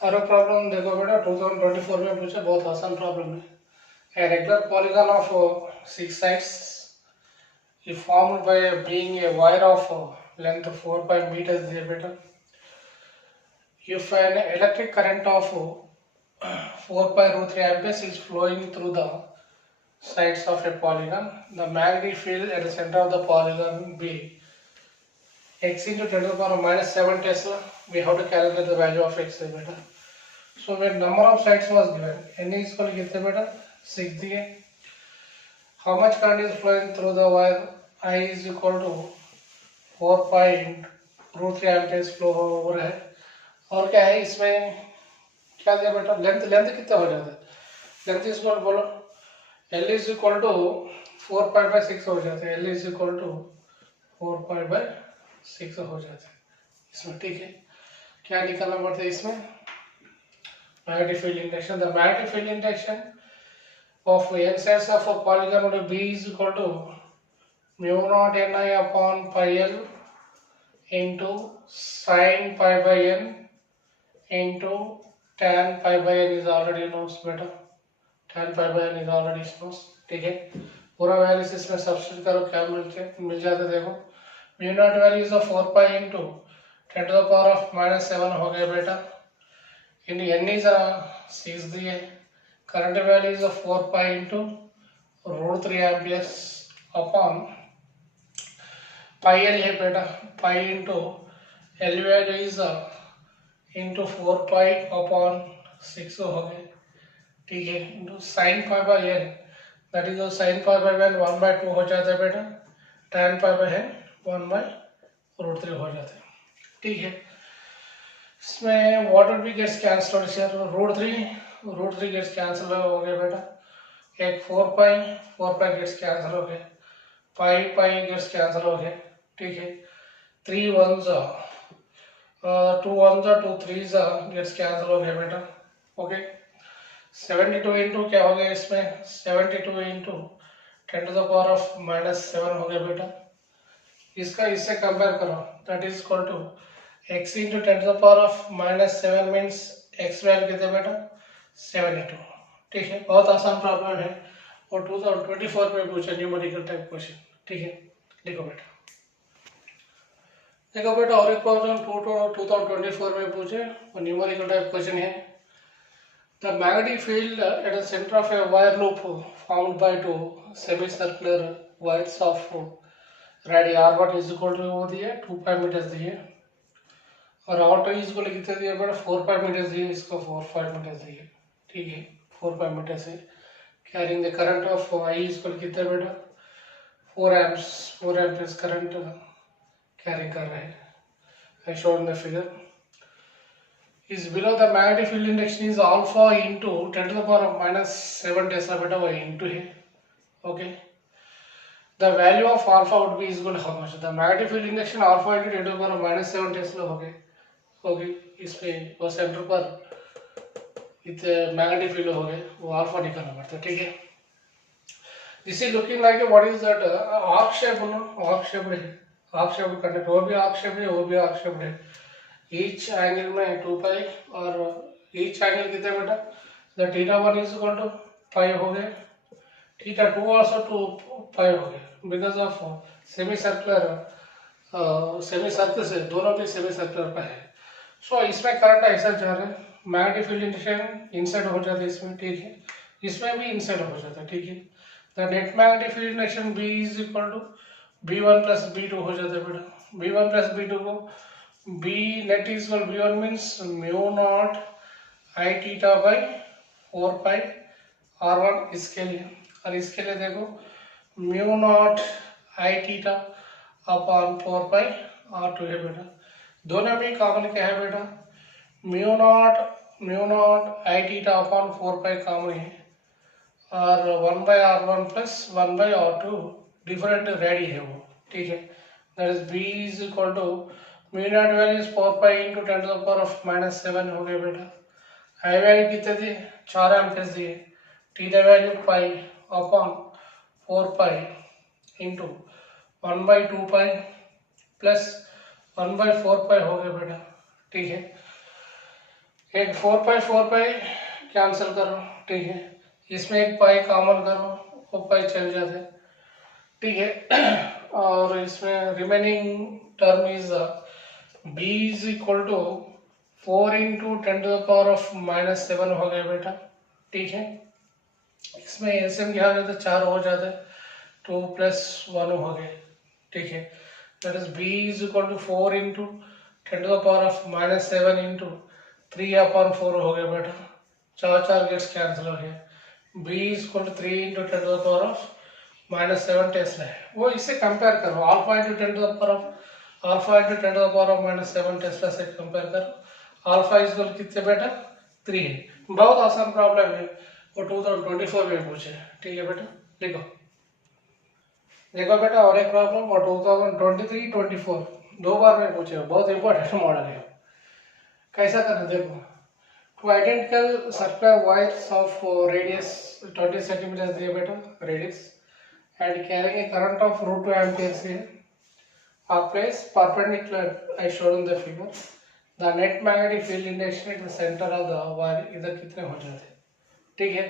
अरे प्रॉब्लम देखो बेटा 2024 में पूछा, बहुत आसान प्रॉब्लम है. A regular polygon of 6 sides is formed by being a wire of length 4 meters दिए बेटा. If an electric current of 4 √3 amperes is flowing through the sides of a polygon, the magnetic field at the center of the polygon B x into 10 to the power of minus 7 Tesla. We have to calculate the value of x beta. So when number of sides was given, n is equal to कितने बेटा 6 दिए. How much current is flowing through the wire, I is equal to 4 pi √3 amperes flow हो रहा है. और क्या है इसमें, क्या दिया बेटा, लेंथ कितना हो जाता है, लेंथ इज इक्वल बोलो L is equal to 4 pi by 6 हो जाता है, L is equal to 4 pi by 6 हो जाता है इसमें, ठीक है. क्या निकालना पड़ता है इसमें, magnetic field induction. The magnetic field induction of n sides of a polygon would be is equal to mu naught ni upon pi l into sin pi by n into tan pi by n is already knows बेटा, tan pi by n is already knows, ठीक है. पूरा values इसमें substitute करो, क्या मिल जाता है देखो. mu naught value is 4 pi into 10 to the power of minus 7 हो गया बेटा, into n is 6 दिए. Current value is 4 pi into √3 amperes upon pi l है बेटा, pi into l value is into 4 pi upon 6 हो गए, ठीक है, into sin pi by n, that is sin pi by n 1/2 हो जाता है बेटा, tan pi by n 1/√3 हो जाता है, ठीक है. इसमें what will be gets cancel √3 gets cancel हो गया बेटा, एक 4 pi गेट्स कैंसिल हो गए, pi गेट्स कैंसिल हो गए, ठीक है. 3 1s 2 1s 2 3s gets cancel हो गए बेटा, ओके. 72 इंटू क्या हो गया इसमें, 72 into 10 to the power of minus 7 हो गया बेटा. इसका इससे कंपेयर करो, that is equal to x into 10 to the power of minus 7 means x value कितना बेटा 72, ठीक है. बहुत आसान प्रॉब्लम है और 2024 में पूछा न्यूमेरिकल टाइप क्वेश्चन, ठीक है. देखो बेटा और एक प्रॉब्लम 2024 में पूछे और न्यूमेरिकल टाइप क्वेश्चन है. The magnetic field at the center of a wire loop formed by two semicircular wires of radius r1 is equal to वो दिए 2 pi meters दिए और r2 is equal to कितने दिए बेटा 4 pi meters दिए इसको 4 pi meters दिए ठीक है 4 pi meters से carrying the current of I is equal to कितने बेटा 4 amps current carrying कर रहे हैं I showed in the figure is below the magnetic field induction is alpha into 10 to the power of minus 7 Tesla beta by into है okay the value of alpha would be is equal to how much the magnetic field induction alpha into 10 to the power of minus 7 Tesla हो गए okay इसमें वो centre पर इतने magnetic field हो गए वो alpha निकालना पड़ता है ठीक है this is looking like what is that arc shape no arc shape है arc shape conductor वो भी arc shape है वो भी arc shape है each angle में 2 pi और each angle कितने बेटा the theta 1 is equal to pi हो गए theta 2 also 2 pi हो गए because of semicircular से दोनों भी semicircular का है so इसमें करंट ऐसा जा रहा है मैग्नेटिक फील्ड इंडक्शन इनसाइड हो जाता है इसमें ठीक है इसमें भी इनसाइड हो जाता है ठीक है the net magnetic field induction B is equal to B1 plus B2 हो जाता है बेटा B1 plus B2 को B net is equal to B1 means mu naught I theta by 4 pi R1 इसके लिए और इसके लिए देखो mu naught I theta upon 4 pi R2 है बेटा दोनों में कॉमन क्या है बेटा mu naught I theta upon 4 pi common है और 1 by R1 plus 1 by R2 different ready है वो ठीक है that is B is equal to mu naught value is 4 pi into 10 to the power of minus 7 हो गया बेटा I value कितने दिए 4 एम्पेयर दिए theta value pi upon 4 pi into 1 by 2 pi plus 1 by 4 pi हो गया बेटा ठीक है एक 4 pi कैंसिल करो ठीक है इसमें एक पाई कॉमन करो वो पाई चल जाते ठीक है और इसमें remaining term is b is equal to 4 into 10 to the power of minus 7 हो गया बेटा ठीक है इसमें एलसीएम क्या हो जाता है 4 हो जाता है 2 plus 1 हो गए ठीक है that is b is equal to 4 into 10 to the power of minus 7 into 3 upon 4 हो गया बेटा चार गेट्स कैंसिल हो गए b is equal to 3 into 10 to the power of minus 7 Tesla है वो इससे कंपेयर करो alpha into 10 to the power of alpha into 10 to the power of minus 7 Tesla से कंपेयर करो अल्फा इज इक्वल कितने बेटा 3 है बहुत आसान प्रॉब्लम है वो 2024 में पूछे ठीक है बेटा लिखो देखो बेटा और एक प्रॉब्लम और 2023-24 दो बार में पूछे बहुत इंपॉर्टेंट मॉडल है कैसा करना देखो two identical circular wires of radius 20 centimetre दिए बेटा radius and carrying a current of root 2 amperes here are placed perpendicular I showed in the figure the net magnetic field induction at the center of the wire इधर कितने हो जाते हैं ठीक है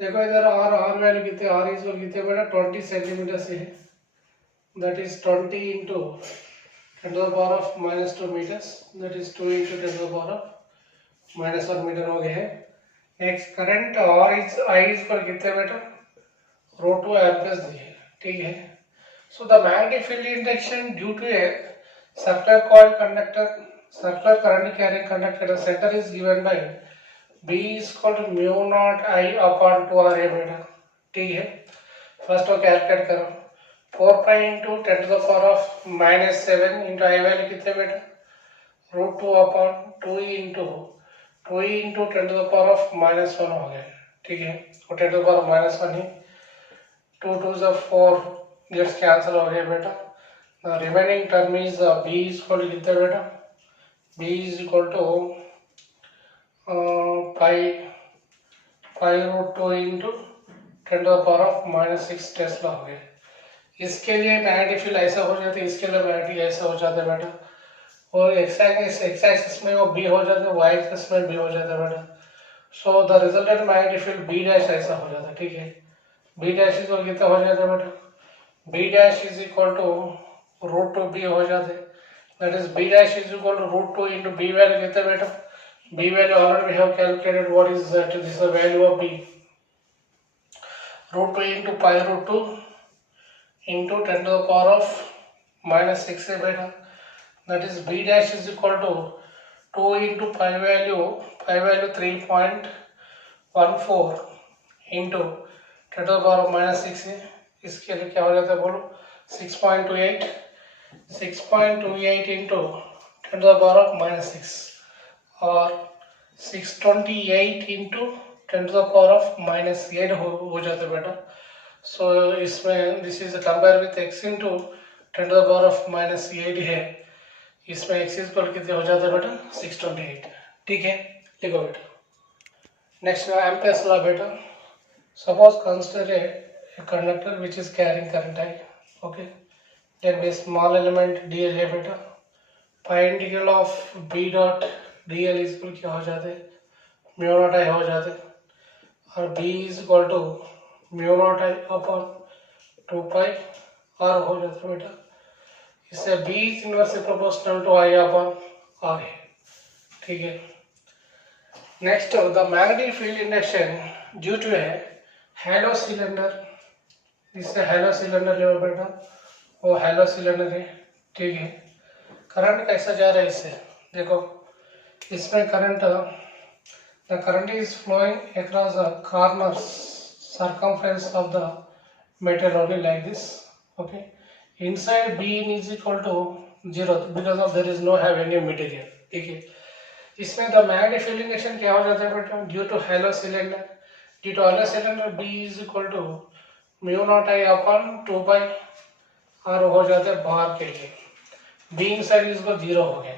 देखो इधर r वैल्यू कितने r इज कितने बेटा 20 सेंटीमीटर से है that is 20 into 10 to the power of minus 2 meters that is 2 into 10 to the power of minus 1 meter हो गया है next current r is I is कितने बेटा root 2 amperes दिए ठीक है so the magnetic field induction due to a circular coil conductor circular current carrying conductor the center is given by b is equal to mu naught I upon 2 r है बेटा ठीक है first वो calculate करो 4 pi into 10 to the power of minus 7 into I value कितने बेटा root 2 upon 2 into 10 to the power of minus 1 हो गए ठीक है और 10 to the power of minus 1 he 2 2s are 4 gets cancel हो गया बेटा the remaining term is b is equal to कितने बेटा b is equal to pi root 2 into 10 to the power of minus 6 Tesla हो गया इसके लिए magnetic field ऐसा हो जाता है इसके लिए मैग्नेटिक ऐसा हो जाता है बेटा और एक्स एक्सिस में वो b हो जाता है y एक्सिस में b हो जाता है बेटा so the resultant magnetic field b dash ऐसा हो जाता है ठीक है b डैश इज कितना हो जाता है बेटा b dash is equal to root 2 b हो जाते that is b dash is equal to root 2 into b value कितना बेटा B value already we have calculated. What is that? This is the value of B. Root 2 into pi root 2 into 10 to the power of minus 6a beta. That is B dash is equal to 2 into pi value 3.14 into 10 to the power of minus 6a. इसके लिए क्या हो जाता है बोलो 6.28 into 10 to the power of minus 6 और 628 into 10 to the power of minus 8 हो जाता है बेटा. सो इसमें this is compare with x into 10 to the power of minus 8 है. इसमें x इक्वल कितने हो जाता है बेटा 628. ठीक है, लिखो बेटा. नेक्स्ट एम्पेयर्स लॉ बेटा. Suppose consider a conductor which is carrying current I. Okay, there be a small element dl है बेटा. pi integral of b dot dl is equal क्या हो जाते हैं म्यू नॉट I हो जाते हैं और b is equal to mu naught I upon 2 pi r हो जाता है बेटा. इससे b is inversely proportional to I upon r है. ठीक है. Next the magnetic field induction due to a hollow cylinder. इससे हेलो सिलेंडर ले बेटा, वो हेलो सिलेंडर है. ठीक है. करंट कैसा जा रहा है इससे देखो. इसमें current the current is flowing across the corners circumference of the metal only like this. Okay. Inside B in is equal to 0 because of there is no have any material. ठीक है. इसमें द मैग्नेटिक फील्ड इंडक्शन क्या हो जाता है बेटा due to hollow cylinder. Due to hollow cylinder B is equal to mu naught I upon 2 pi और हो जाते हैं बाहर के लिए. बी इनसाइड इसको 0 हो गया.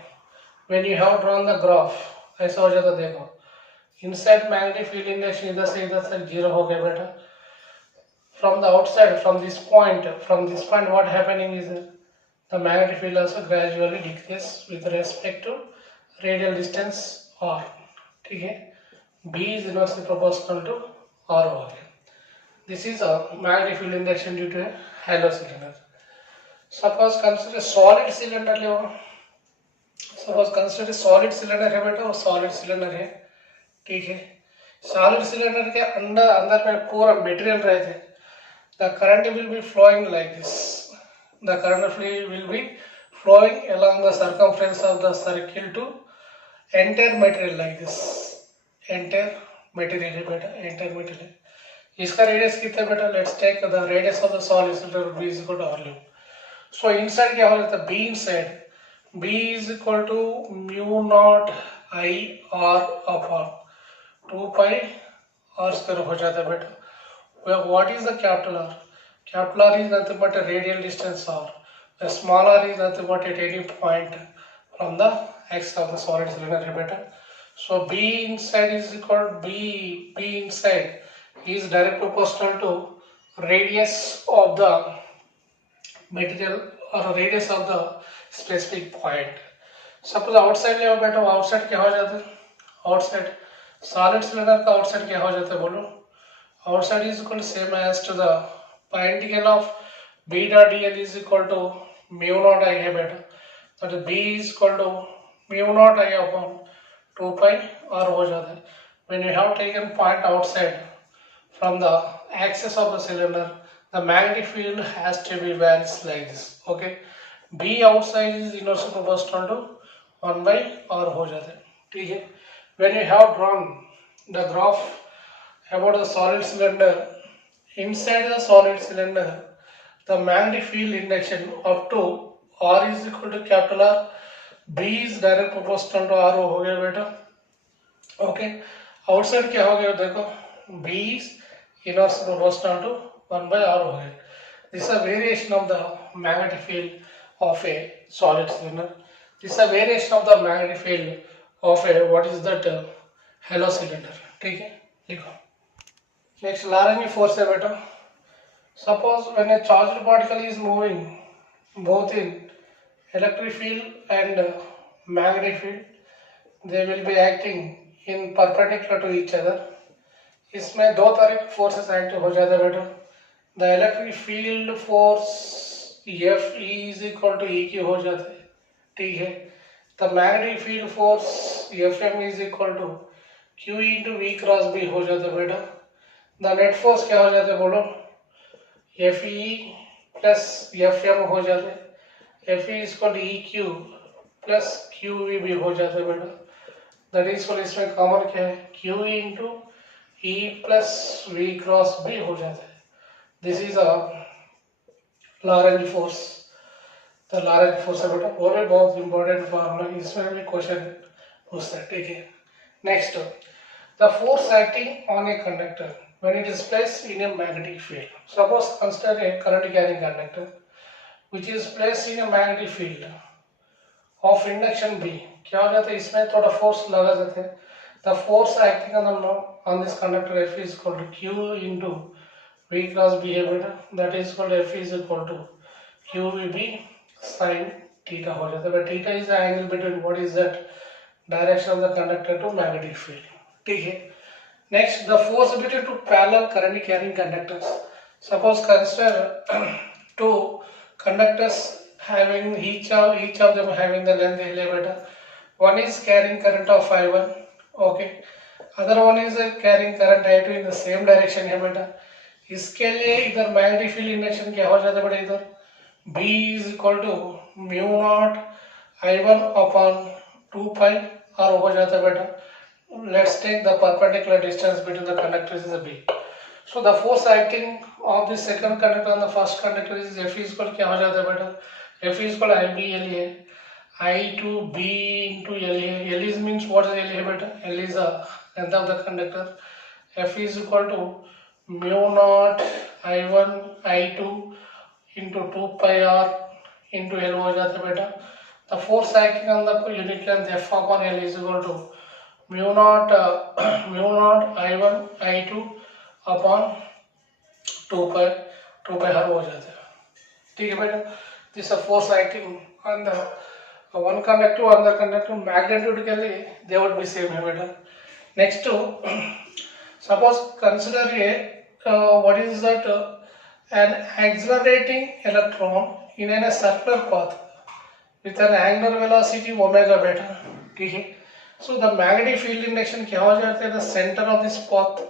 When you have drawn the graph ऐसा हो जाता देखो. इनसाइड मैग्नेटिक फील्ड इंडक्शन इधर से 0 हो गया बेटा. From the outside from this point what happening is the magnetic field also gradually decrease with respect to radial distance r. ठीक है. b is inversely proportional to r हो गया. This is a magnetic field induction due to a hollow cylinder. Suppose consider solid cylinder ले. Suppose consider solid cylinder है बेटा, वो solid cylinder है. ठीक है. Solid cylinder के अंदर में पूरा material रहते. The current will be flowing like this. The current will be flowing along the circumference of the circle to enter material like this. Enter material है बेटा, enter material. इसका रेडियस कितना बेटा. Let's take the radius of the solid cylinder b is equal to r. So inside क्या हो जाता है b inside b is equal to mu naught I r upon 2 pi r square हो जाता है बेटा. What is the capital R? Capital R is nothing but radial distance r. Small r is nothing but at any point from the axis of the solid cylinder है बेटा. सो b inside is equal b inside is direct proportional to radius of the material or radius of the specific point. Suppose outside ले बेटा, outside क्या हो जाता है outside solid cylinder का outside क्या हो जाता है बोलो. outside is equal same as to the pi integral of b dot dl is equal to mu naught I है बेटा. तो b is equal to mu naught I upon 2 pi r हो जाता है. when you have taken point outside from the axis of the cylinder, the magnetic field has to be balanced like this. Okay, b outside is inversely proportional to 1 by r हो जाता है. ठीक है. when you have drawn the graph about the solid cylinder, inside the solid cylinder the magnetic field induction up to r is equal to capital R. b is direct proportional to r हो गया बेटा. okay, outside क्या हो गया देखो b is inversely proportional to 1 by r हो गया. This is a variation of the magnetic field of a solid cylinder. This is a variation of the magnetic field of a what is that hollow cylinder. ठीक है, लिखो. Next Lorentz force है बेटा. Suppose when a charged particle is moving both in electric field and magnetic field, they will be acting in perpendicular to each other. इसमें दो तरह के forces active हो जाते हैं बेटा. The electric field force F E is equal to E की हो जाते हैं. ठीक है. the magnetic field force Fm is equal to Q into V cross B हो जाता है बेटा. The net force क्या हो जाता है बोलो? Fe plus Fm हो जाता है. Fe is equal to Eq plus QV भी हो जाता है बेटा. That is for इसमें कॉमन क्या है? Q into E plus V cross B हो जाता है. This is a Lorentz force. The Lorentz force है बेटा. वो भी बहुत important फॉर्मूला, इसमें भी क्वेश्चन पूछता है. ठीक है. Next, the force acting on a conductor when it is placed in a magnetic field. Suppose consider a current carrying conductor which is placed in a magnetic field of induction B. क्या हो जाता है इसमें थोड़ा force लगा जाता है. The force acting on this conductor F is equal to Q into V cross B है बेटा. That is called F is equal to QVB sin theta हो जाता है. But theta is the angle between what is that direction of the conductor to magnetic field. ठीक है. Next, the force between two parallel current carrying conductors. Suppose consider two conductors having each of them having the length L beta. One is carrying current of I1, okay. Other one is carrying current I2 in the same direction है बेटा. इसके लिए इधर magnetic field induction क्या हो जाता है बेटा? इधर B is equal to mu naught I1 upon 2 pi R हो जाता है बेटा. Let's take the perpendicular distance between the conductors is a B. So the force acting of the second conductor on the first conductor is F is equal क्या हो जाता है बेटा? F is equal IB L है, I2 B into L है. L is means what is L है बेटा? L is the length of the conductor. F is equal to mu naught I1 I2 into 2 pi R into L हो जाता है बेटा. The force acting on the unit length F upon L is equal to mu naught I1 I2 upon 2 pi हर हो जाता है. ठीक है बेटा. This is force acting on the one conductor on the conductor. Magnitude के लिए they would be same है बेटा. Next to suppose consider what is that an accelerating electron in a circular path with an angular velocity omega beta. ठीक है. So the magnetic field induction क्या हो जाता है? The center of this path,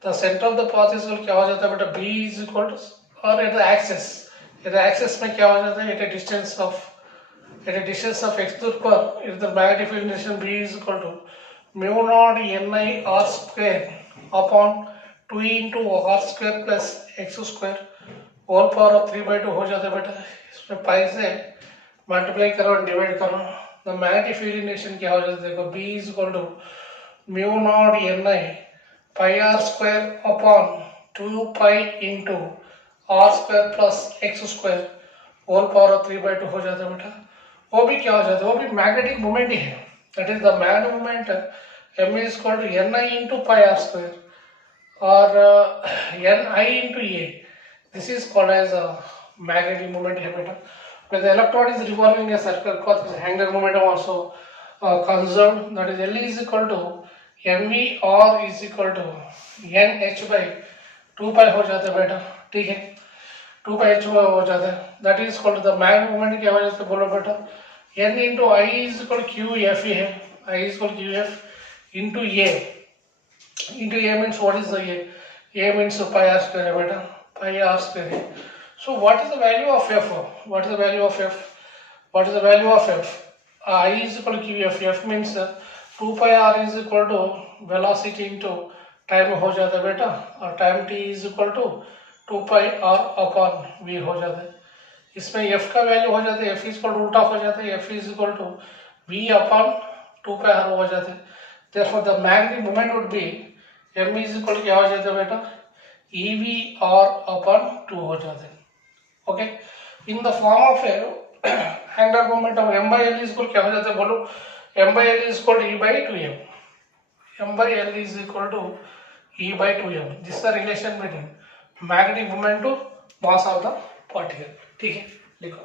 the center of the path is क्या हो जाता है बेटा? B is equal to or at the axis. At the axis में क्या हो जाता है? At a distance of x दूर पर, if the magnetic field induction B is equal to mu naught Ni R square upon 2 into R square plus x square whole power of 3 by 2 हो जाता है बेटा. इसमें pi से multiply करो और डिवाइड करो. The magnetic field induction क्या हो जाता है? देखो B is equal to mu naught Ni pi R square upon 2 pi into R square plus x square whole power of 3 by 2 हो जाता है बेटा. वो भी क्या हो जाता है? वो भी मैग्नेटिक मोमेंट ही है. That is the magnetic moment M is equal to Ni into pi R square or Ni into A. This is called as a magnetic moment है बेटा. When the electron is revolving in a circular path, its angular momentum also conserved. That is L is equal to mv r is equal to nh by 2 pi हो जाता है बेटा. ठीक है. 2 pi h हो जाता है. That is called the magnetic moment. क्या हो जाता है बोलो बेटा? n into I is equal to qf है. I is equal to qf into a. Into a means what is the a? A means pi r square है बेटा. Pi r square है. So what is the value of f? What is the value of f? What is the value of f? I is equal to qf. F means 2 pi r is equal to velocity into time हो जाता है बेटा. और time t is equal to 2 pi r upon v हो जाता है. इसमें f का वैल्यू हो जाता है f is equal to उल्टा हो जाता है. f is equal to v upon 2 pi r हो जाता है. Therefore the magnetic moment would be m is equal to क्या हो जाता है बेटा? ev r upon 2 हो जाता है. Okay, in the form of angular momentum m by l is equal क्या हो जाता है बोलो? m by l is equal to e by 2m. m by l is equal to e by 2m. This is the relation between magnetic moment to mass of the particle. ठीक है, लिखो.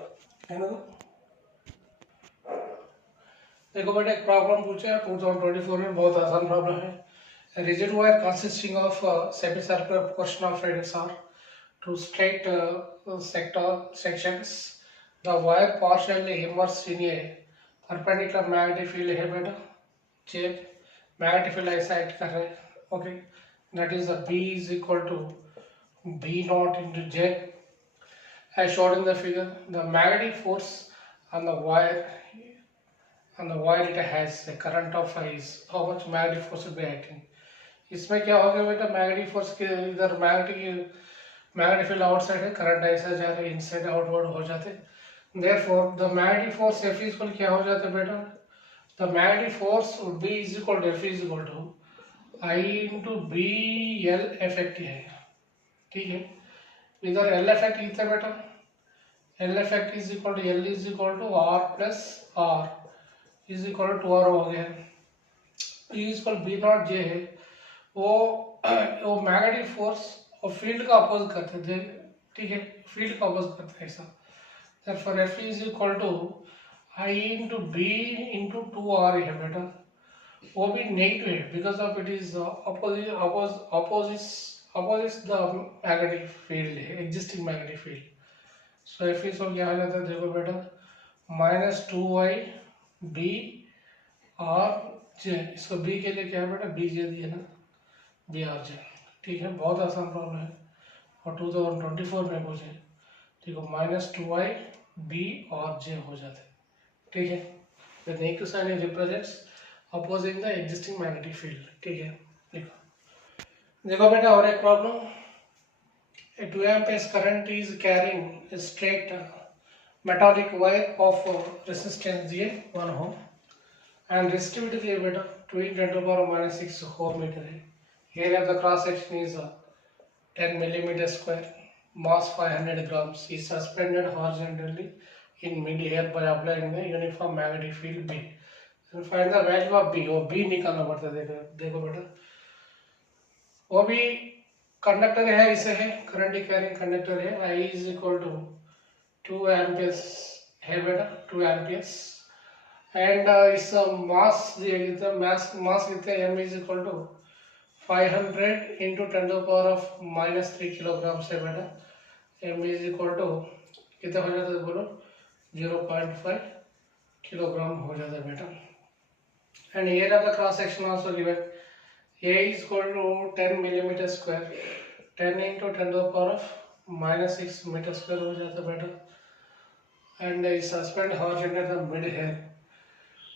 देखो बेटा एक प्रॉब्लम पूछा है 2024 में, बहुत आसान प्रॉब्लम है. Rigid wire consisting of semicircular portion of radius r to straight sections. The wire partially immersed in a perpendicular magnetic field है बेटा जे, मैग्नेटिक फील्ड ऐसा एक्ट कर रहा है. Okay, that is B is equal to B naught into J. As shown in the figure, the magnetic force on the wire it has a current of is how much magnetic force will be acting. इसमें क्या हो गया बेटा, magnetic force के इधर magnetic field outside है, current ऐसा जा रहा है, इनसाइड आउटवर्ड हो जाते. Therefore the magnetic force F equal क्या हो जाता है बेटा, the magnetic force B is equal to F is equal to I into B L effect है. ठीक है, इधर एल इफेक्ट कितना बेटा, L effect is equal to L is equal to R plus R is equal to R हो गया. ई is equal B nought J है, वो मैग्नेटिक फोर्स और फील्ड का अपोज करते थे. ठीक है, फील्ड का अपोज करते हैं ऐसा. therefore F is equal to I into B into 2R है बेटा, वो भी नेगेटिव है because of it is opposite the magnetic field है, existing magnetic field. So F is क्या हो जाता है देखो बेटा, minus 2I B R J. इसको B के लिए क्या है बेटा, B J दिया ना, BRJ. ठीक है, बहुत आसान प्रॉब्लम है और 2024 में पूछे. ठीक है, माइनस 2I B और J हो जाते. ठीक है, the negative sign represents opposing the existing magnetic field. ठीक है, देखो बेटा और एक problem. A 2 amperes current is carrying a straight metallic wire of resistance दिए 1 ohm and resistivity दिए बेटा 2 × 10⁻⁻6 ohm meter है. Area of the cross section is 10 millimeter square. Mass 500 grams is suspended horizontally in mid-air by applying the uniform magnetic field B. And find the value of B. वो B निकालना पड़ता है. देखो बेटा, वो भी conductor है, इसे है करंट कैरिंग कंडक्टर है. I is equal to 2 amperes है बेटा, 2 amperes. And इस मास दिया कितना, मास कितना, M is equal to 500 into 10⁻³ kilogram से बेटा. M is equal to कितना हो जाता है बोलो, 0.5 किलोग्राम हो जाता है बेटा. And area of the cross section also given. A is equal to 10 millimeter square. 10 into 10⁻⁻6 meter square हो जाता है बेटा. And is suspended horizontally at the mid here.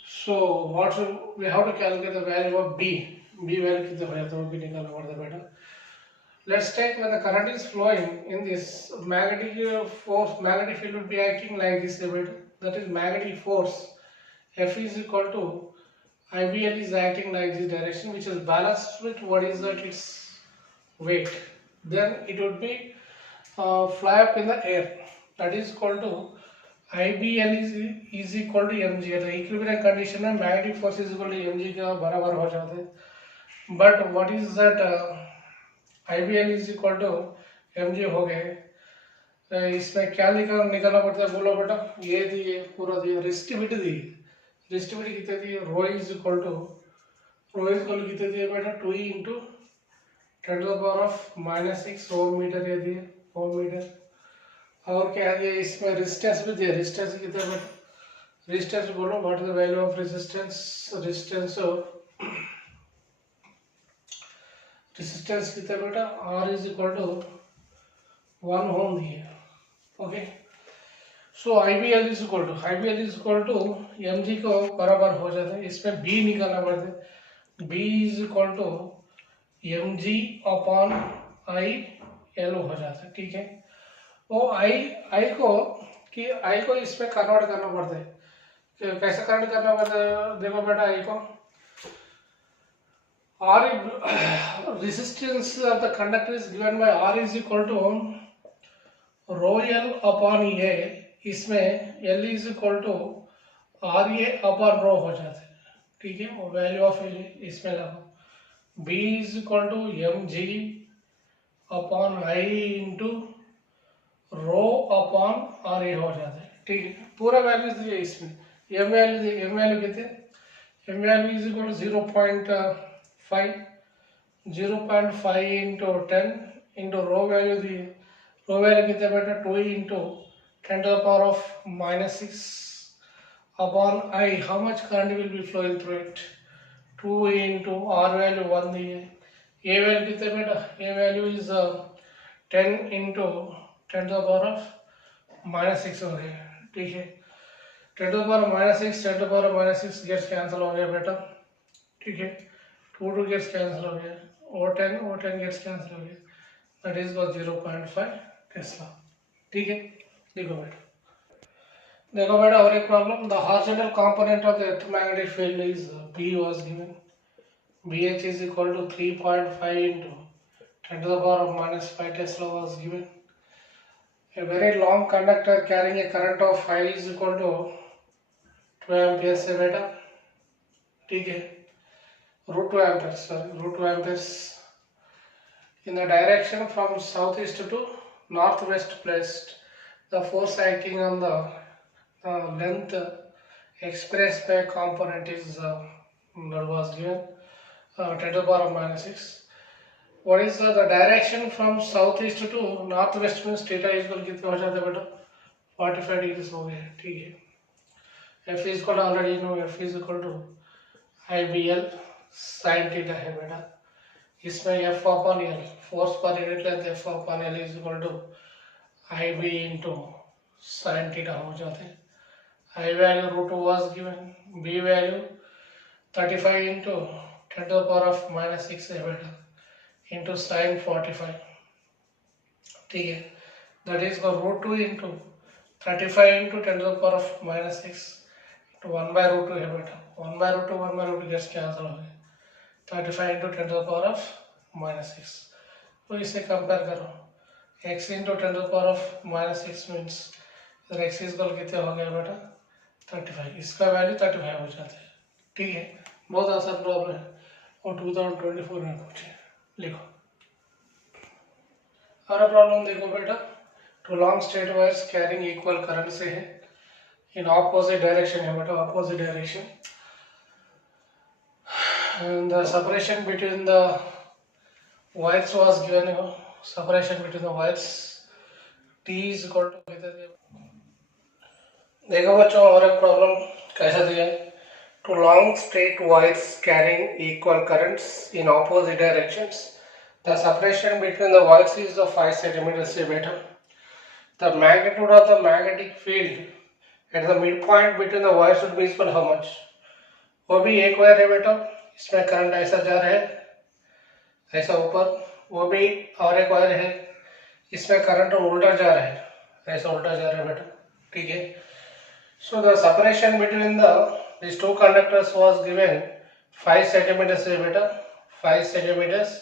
So what we have to calculate the value of B. B value कितना हो जाता है वो भी निकालना पड़ता है बेटा. Let's take when the current is flowing in this magnetic force, magnetic field will be acting like this. That is magnetic force F is equal to IBL is acting like this direction, which is balanced with what is that its weight. Then it would be fly up in the air. That is equal to IBL is equal to mg. The equilibrium condition में magnetic force is equal to mg का बराबर हो जाता है. But what is that IBL is equal to mg हो गए. इसमें क्या निकालना पड़ता है बोलो बेटा, ये दिए पूरा दिया, रेसिस्टिविटी दी, रेसिस्टिविटी कितने दी, रो इज इक्वल टू कितने दिए बेटा, 2 into 10⁻⁻6 ओम मीटर ये दिए, ओम मीटर. और क्या दिया इसमें, रेजिस्टेंस भी दिया, रेजिस्टेंस कितना बेटा, रेजिस्टेंस बोलो, what is the value of resistance, resistance कितना बेटा, R is equal to 1 ohm दिए. Okay, so IBL is equal to mg को बराबर हो जाता है. इसमें B निकालना पड़ता है. B is equal to mg upon IL हो जाता है. ठीक है, वो I को इसमें कन्वर्ट करना पड़ता है. कैसे कन्वर्ट करना पड़ता है देखो बेटा, I को R resistance of the conductor is given by R is equal to rho L upon A. इसमें L is equal to RA upon rho हो जाता है. ठीक है, वो वैल्यू ऑफ L इसमें लगाओ. B is equal to mg upon I into rho upon RA हो जाता है. ठीक है, पूरा वैल्यू दिए इसमें. M वैल्यू कितने, M value is equal to 0.5 into 10 into rho value दिए. रो वैल्यू कितने बेटा, 2 into 10⁻⁻6 upon I, how much current will be flowing through it? 2 into R value 1 दिए, A value कितने बेटा? A value is 10 into 10 to the power of minus 6 हो गया, ठीक है. 10 to the power of minus 6, 10 to the power of minus 6 gets cancel हो गया बेटा, ठीक है. 2 gets cancel हो गया, और 10 gets cancel हो गया, that is was 0.5 टेस्ला, ठीक है. देखो बेटा और एक problem, the horizontal component of the electromagnetic field is B was given. BH is equal to 3.5 into 10 to the power of minus 5 Tesla was given. A very long conductor carrying a current of 5 is equal to 2 amperes है बेटा, ठीक है. root 2 amperes, root 2 amperes in the direction from southeast to northwest placed. The force acting on the length expressed by component is that was given 10 to the power of minus 6. What is the direction from southeast to northwest means theta is equal कितना हो जाता है बेटा? 45 degrees हो गया, ठीक है. F is equal to already you know, F is equal to IBL sin theta है बेटा. इसमें F upon L force per unit length F upon L is equal to IB into sin theta हो जाते हैं. I value root 2 was given, B value 35 into 10 to the power of minus 6 है बेटा, into sin 45, ठीक है. That is for root 2 into 35 into 10 to the power of minus 6 into 1 by root 2 है बेटा. 1 by root 2 gets cancel हो गया, 35 into 10 to the power of minus 6. तो इसे कंपेयर करो, x into 10 to the power of minus 6 means इधर x is equal कितने हो गया बेटा? 35. इसका वैल्यू 35 हो जाता है, ठीक है. बहुत आसान प्रॉब्लम है और 2024 में पूछे. लिखो और प्रॉब्लम देखो बेटा. Two long straight wires carrying equal current से है इन ऑपोजिट डायरेक्शन है बेटा, opposite direction. And the separation between the wires was given, separation between the wires T is equal to, देखो बच्चों और एक प्रॉब्लम कैसा दिया है. Two long straight wires carrying equal currents in opposite directions, the separation between the wires is 5 centimetre से बेटा. The magnitude of the magnetic field at the mid point between the wires would be equal how much. वो भी एक wire है बेटा, इसमें current ऐसा जा रहा है, ऐसा ऊपर. वो भी और एक वायर है, इसमें करंट उल्टा जा रहा है, ऐसा उल्टा जा रहा है बेटा, ठीक है. So the separation between these two conductors was given 5 centimeters है बेटा, 5 centimeters.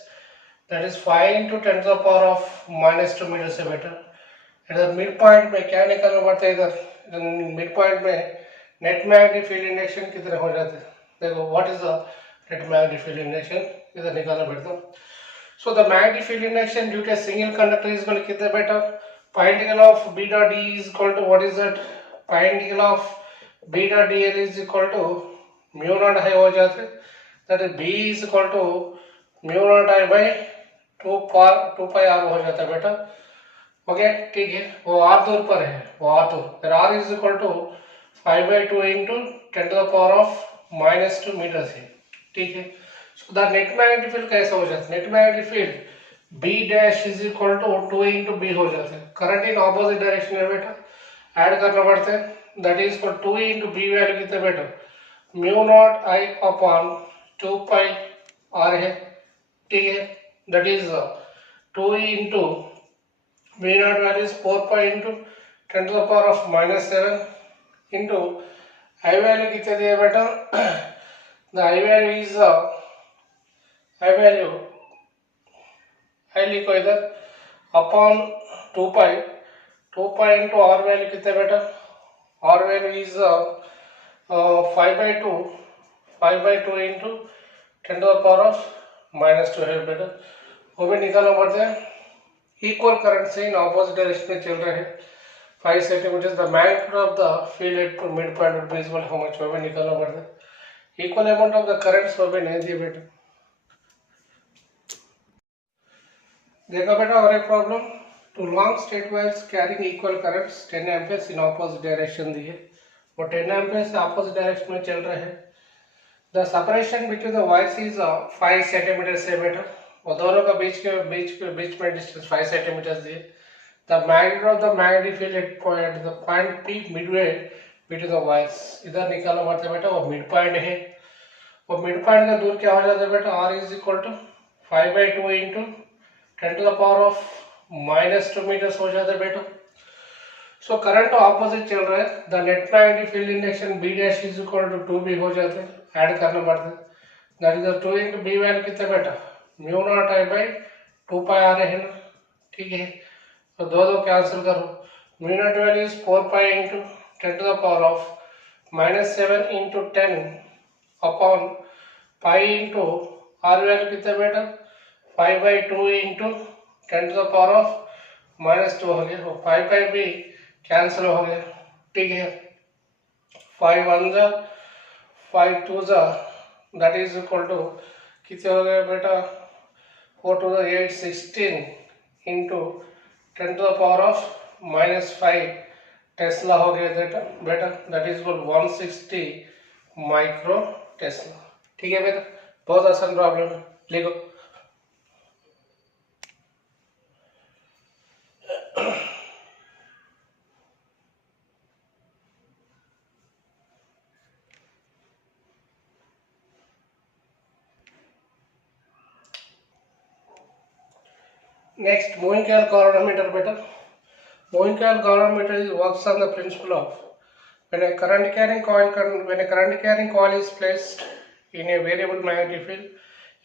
That is 5 into 10 to the power of minus 2 meters है बेटा. इधर मिड पॉइंट में क्या निकालना पड़ता है? इधर मिड पॉइंट में नेट मैग्नेटिक फील्ड इंडक्शन कितने हो जाते हैं? देखो what is the net magnetic field induction, इधर निकालना पड़ता है. So the magnetic field induction due to single conductor is equal कितने बेटा? pi integral of b dot d is equal to what is that? Pi integral of b dot dl is equal to mu naught I हो जाते, that is b is equal to mu naught I by 2 pi r हो जाता है बेटा. Okay ठीक है, वो r दूर पर है, वो r दूर, फिर r is equal to 5 by 2 into 10 to the power of minus 2 meters है, ठीक है. So the net magnetic field कैसा हो जाता है? Net magnetic field B dash is equal to 2 into B हो जाता है. करंट इन ऑपोजिट डायरेक्शन में बेटा ऐड करना पड़ता है, that is for 2 into B value कितने बेटा? Mu naught I upon 2 pi r है, ठीक है. That is 2 into B not value is 4 pi into 10 to the power of minus 7 into I value कितने दिए बेटा? The I value is I value I लिखो इधर upon 2 pi into r value कितने बेटा? r value is 5 by 2 into 10 to the power of minus 2 है बेटा. वो भी निकालना पड़ता है. इक्वल करंट से इन ऑपोजिट डायरेक्शन में चल रहे हैं 5 centimetre. The magnitude of the field at mid point would be equal how much, वो भी निकालना पड़ता है. Equal amount of the currents वो भी नहीं दिए बेटा. देखो बेटा और एक problem. Two long straight wires carrying equal currents 10 amperes in opposite direction दी है. वो 10 एम्पीयर से अपोजिट डायरेक्शन में चल रहा है। The separation between the wires is 5 centimetre से बेटा, और दोनों का बीच में डिस्टेंस 5 सेंटीमीटर दिए। The magnet of the magnetic field eight point P Midway between the wires, इधर निकालना पड़ता है बेटा, वो मिड पॉइंट है। वो मिड पॉइंट का दूर क्या हो जाता है बेटा, r is equal to 5/2 into 10 to the power of -2 metres हो जाता है बेटा। सो करंट ऑपोजिट चल रहा है, the net magnetic field induction b dash is equal to 2b हो जाता है, ऐड करना पड़ता है। That is the 2 into b value कितना बेटा, mu naught I by 2 pi आ रहे हैं ना, ठीक है। तो दो कैंसिल करो, mu naught value is 4 pi into 10 to the power of -7 into 10 upon pi into R value कितना बेटा 5/2 into 10 to the power of -2 हो गया, 5 पाई भी कैंसिल हो गया, ठीक है। 5 1 जा 5 2 जा दैट इज इक्वल टू कितने हो गया बेटा 4 2 8 16 into 10 to the power of -5 tesla हो गया बेटा, that is equal 160 micro tesla, ठीक है बेटा। बहुत आसान प्रॉब्लम है, लिखो। Next, moving coil galvanometer better. Moving coil galvanometer works on the principle of when a current carrying coil is placed in a variable magnetic field,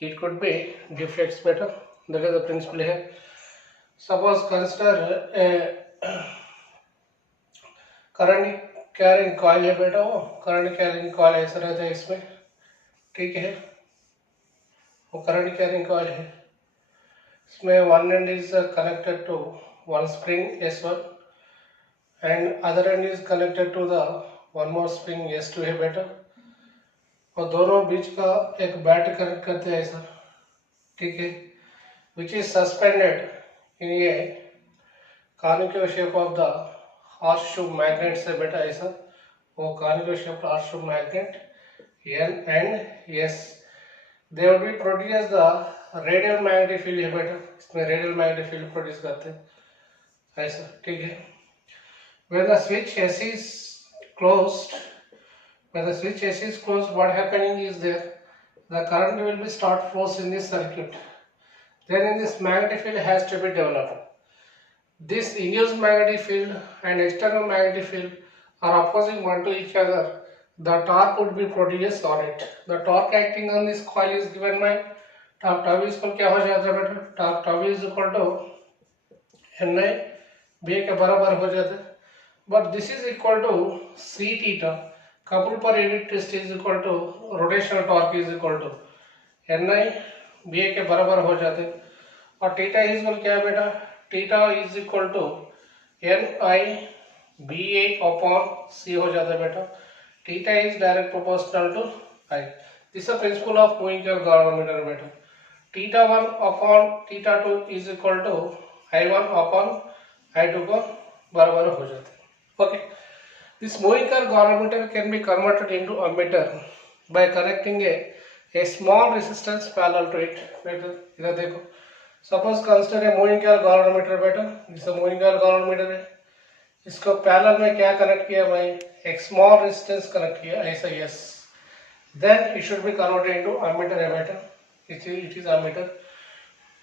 it could be deflects better. That is the principle here. Suppose consider a current carrying coil है बेटा, वो current carrying coil ऐसा रहता है इसमें, ठीक है। वो current carrying coil है, इसमें one end is connected to one spring S1 and other end is connected to the one more spring S2 है बेटा, और दोनों बीच का एक बैट कनेक्ट करते हैं ऐसा, ठीक है, which is suspended in a conical shape of the horseshoe magnet से बेटा ऐसा, वो conical shape horseshoe magnet N and S, they would be produce the radial magnetic field है बेटा, इसमें रेडियल मैग्नेटिक फील्ड प्रोड्यूस करते हैं ऐसा, ठीक है। when the switch S is closed what happening is there, the current will be start flows in this circuit, then in this magnetic field has to be developed. This induced magnetic field and external magnetic field are opposing one to each other, the torque would be produced on it. The torque acting on this coil is given by top top इज क्या हो जाता है बेटा, top top is equal to N I B के बराबर हो जाता है, but this is equal to C theta couple पर unit test is equal to rotational torque is equal to N I B के बराबर हो जाते हैं, और थीटा इज इक्वल क्या है बेटा, theta is equal to N I B A upon C हो जाता है बेटा, theta is direct proportional to I. This is principle of moving coil galvanometer बेटा। Theta 1 upon theta 2 is equal to I1 upon I2 को बराबर हो जाते हैं, okay. This moving coil galvanometer can be converted into ammeter by connecting a small resistance parallel to it बेटा। इधर देखो, suppose consider a moving coil galvanometer बेटा, इस मूविंग कॉइल galvanometer है, इसको पैरेलल में क्या कनेक्ट किया भाई, एक स्मॉल रेजिस्टेंस कनेक्ट किया ऐसा, yes, then it should be converted into ammeter ammeter, it is ammeter.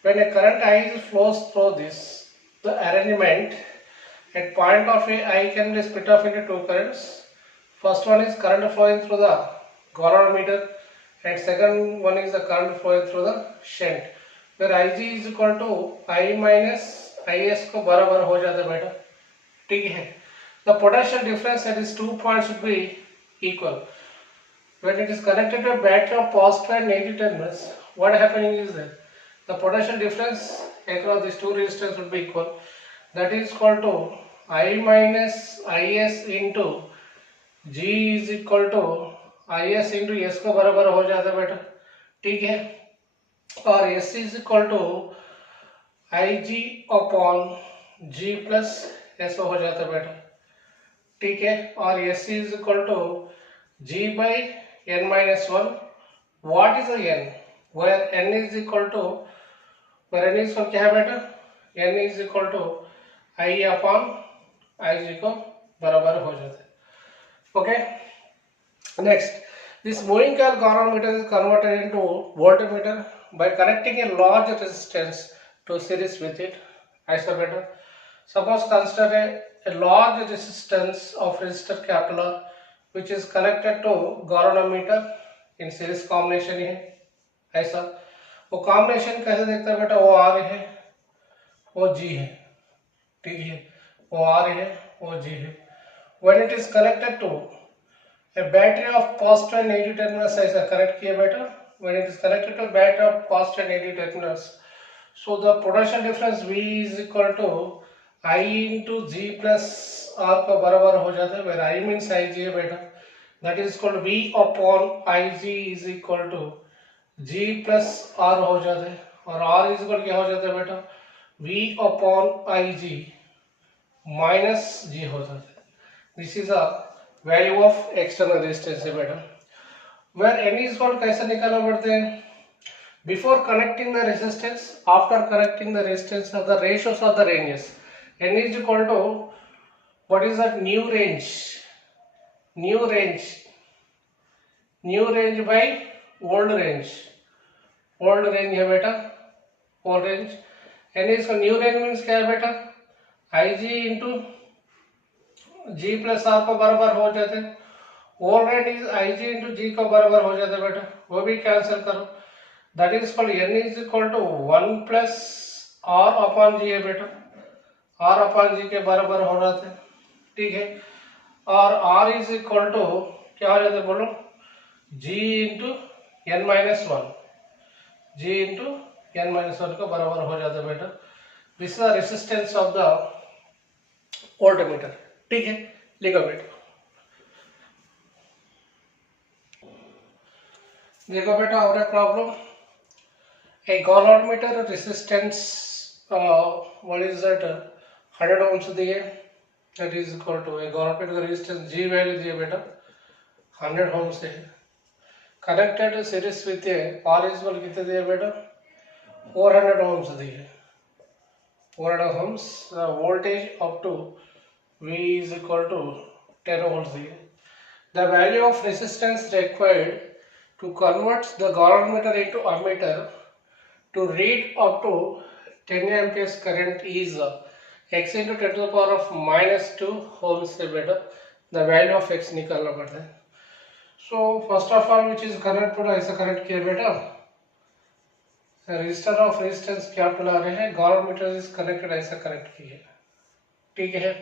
When a current I flows through this, the arrangement at point of a I can be split off into two currents. First one is current flowing through the galvanometer and second one is the current flowing through the shunt, where Ig is equal to I minus Is को बराबर हो जाता है बेटा, ठीक है। The potential difference at these 2 points should be equal. When it is connected to a battery of positive and negative terminals, what happening is that the potential difference across these two resistors would be equal. That is equal to I minus Is into G is equal to Is into S को बराबर हो जाता है बेटा, ठीक है, और S is equal to Ig upon G plus S हो जाता है बेटा, ठीक है, और S is equal to G by n minus 1. What is the n? Where n is equal to, where n is equal क्या है बेटा, n is equal to I upon Ig को बराबर हो जाता है. Okay. Next, this moving coil galvanometer is converted into voltmeter by connecting a large resistance to series with it. ऐसा बेटा, suppose consider a large resistance of resistor capital R which is connected to galvanometer in series combination है. ऐसा वो combination कैसे देखता है बेटा, वो R है, वो G है, ठीक है, वो R है, वो G है. When it is connected to a battery of positive and negative terminals, ऐसा connect किया बेटा, when it is connected to a battery of positive and negative terminals, so the potential difference V is equal to I into G plus R का बराबर हो जाता है, where I means Ig है बेटा, that is equal to V upon Ig is equal to G plus R हो जाता है, और R is equal क्या हो जाता है बेटा, V upon Ig minus G हो जाता है. This is a value of external resistance है बेटा. Where n is equal कैसे निकालना पड़ते हैं, before connecting the resistance, after connecting the resistance, of the ratios of the ranges. N is equal to, what is that, new range by old range है बेटा, old range. N is equal, new range means क्या है बेटा, Ig into G plus R को बराबर हो जाते हैं, old range is Ig into G को बराबर हो जाता है बेटा, वो भी कैंसिल करो. That is called n is equal to 1 plus R upon G है बेटा, R upon G के बराबर हो जाते हैं, ठीक है, और R is equal to क्या हो जाता है बोलो, G into n minus 1, G into n minus 1 का बराबर हो जाता है बेटा. This is the resistance of the voltmeter, ठीक है, लिखो बेटा. देखो बेटा, और एक problem, a galvanometer resistance what is that, 100 ohms दिए, that is equal to a galvanometer resistance G value दिए बेटा 100 ohms है, connected series with a R is equal कितने दिए बेटा 400 ohms दिए, 400 ohms, voltage up to V is equal to 10 volts दिए. The value of resistance required to convert the galvanometer into ammeter to read up to 10 amperes current is x into 10 to the power of minus 2 ohms से बेटा the value of x निकालना पड़ता है. So first of all which is current पूरा ऐसा connect किया बेटा, resistor of resistance capital आ रहे हैं, galvanometer is connected ऐसा कनेक्ट किया, ठीक है.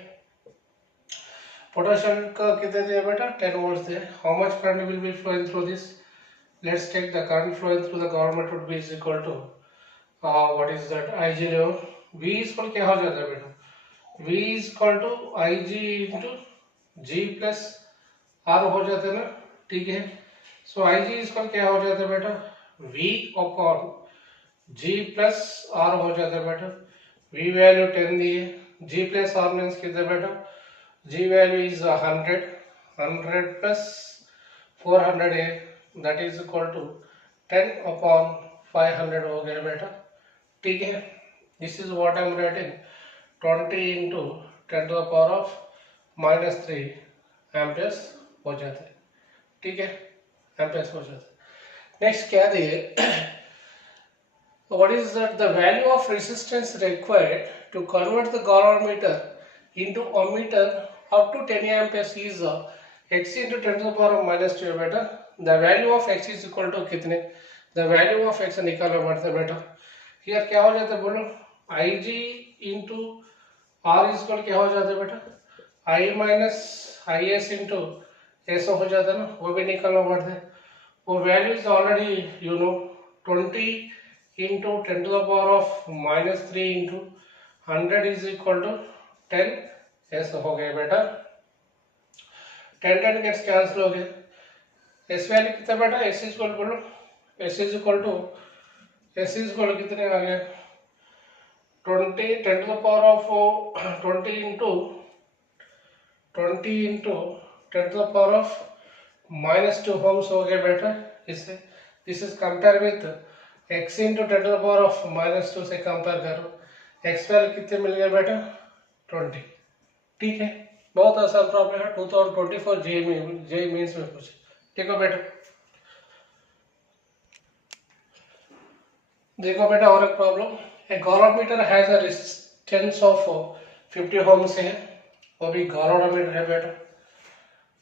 पोटेंशियल का कितने दिए बेटा 10 volts दिए. How much current will be flowing through this? Let's take the current flowing through the galvanometer would be is equal to what is that, Ig. V is equal क्या हो जाता है बेटा, V is equal to Ig into G plus R हो जाता है ना, ठीक है. So Ig is equal क्या हो जाता है बेटा, V upon G plus R हो जाता है बेटा. V value 10 दिए, G plus R means कितने बेटा, G value is 100 plus 400 है, that is equal to 10 upon 500 हो गया बेटा, ठीक है. This is what I am writing, 20 into 10 to the power of minus 3 amperes हो जाता है, ठीक है, amperes हो जाता है. Next क्या दिए, what is that, the value of resistance required to convert the galvanometer into ammeter up to 10 amperes is x into 10 to the power of minus 2 बेटा. The value of x is equal to कितने, the value of x निकालना पड़ता है बेटा. Here क्या हो जाता है बोलो, Ig into R is equal क्या हो जाता है बेटा, I minus Is into S हो जाता है ना, वो भी निकालना पड़ता है. वो value is already you know 20 into 10 to the power of minus 3 into 100 is equal to 10 S हो गया बेटा. 10 gets cancel हो गया. S वैल्यू कितना बेटा, S इज इक्वल बोलो, S इज इक्वल कितने आ गए, 20 10 to the power of 20 into 20 into 10⁻⁻² Holmes हो गया बेटा इससे. This is compare with x into 10⁻⁻² से कंपेयर करो. x वैल्यू कितने मिल गया बेटा 20. ठीक है, बहुत आसान प्रॉब्लम है. 2024 जे मीन्स में पूछे. ठीक है बेटा. देखो बेटा और एक problem. A galvanometer has a resistance of 50 ohms है. वो भी galvanometer है बेटा.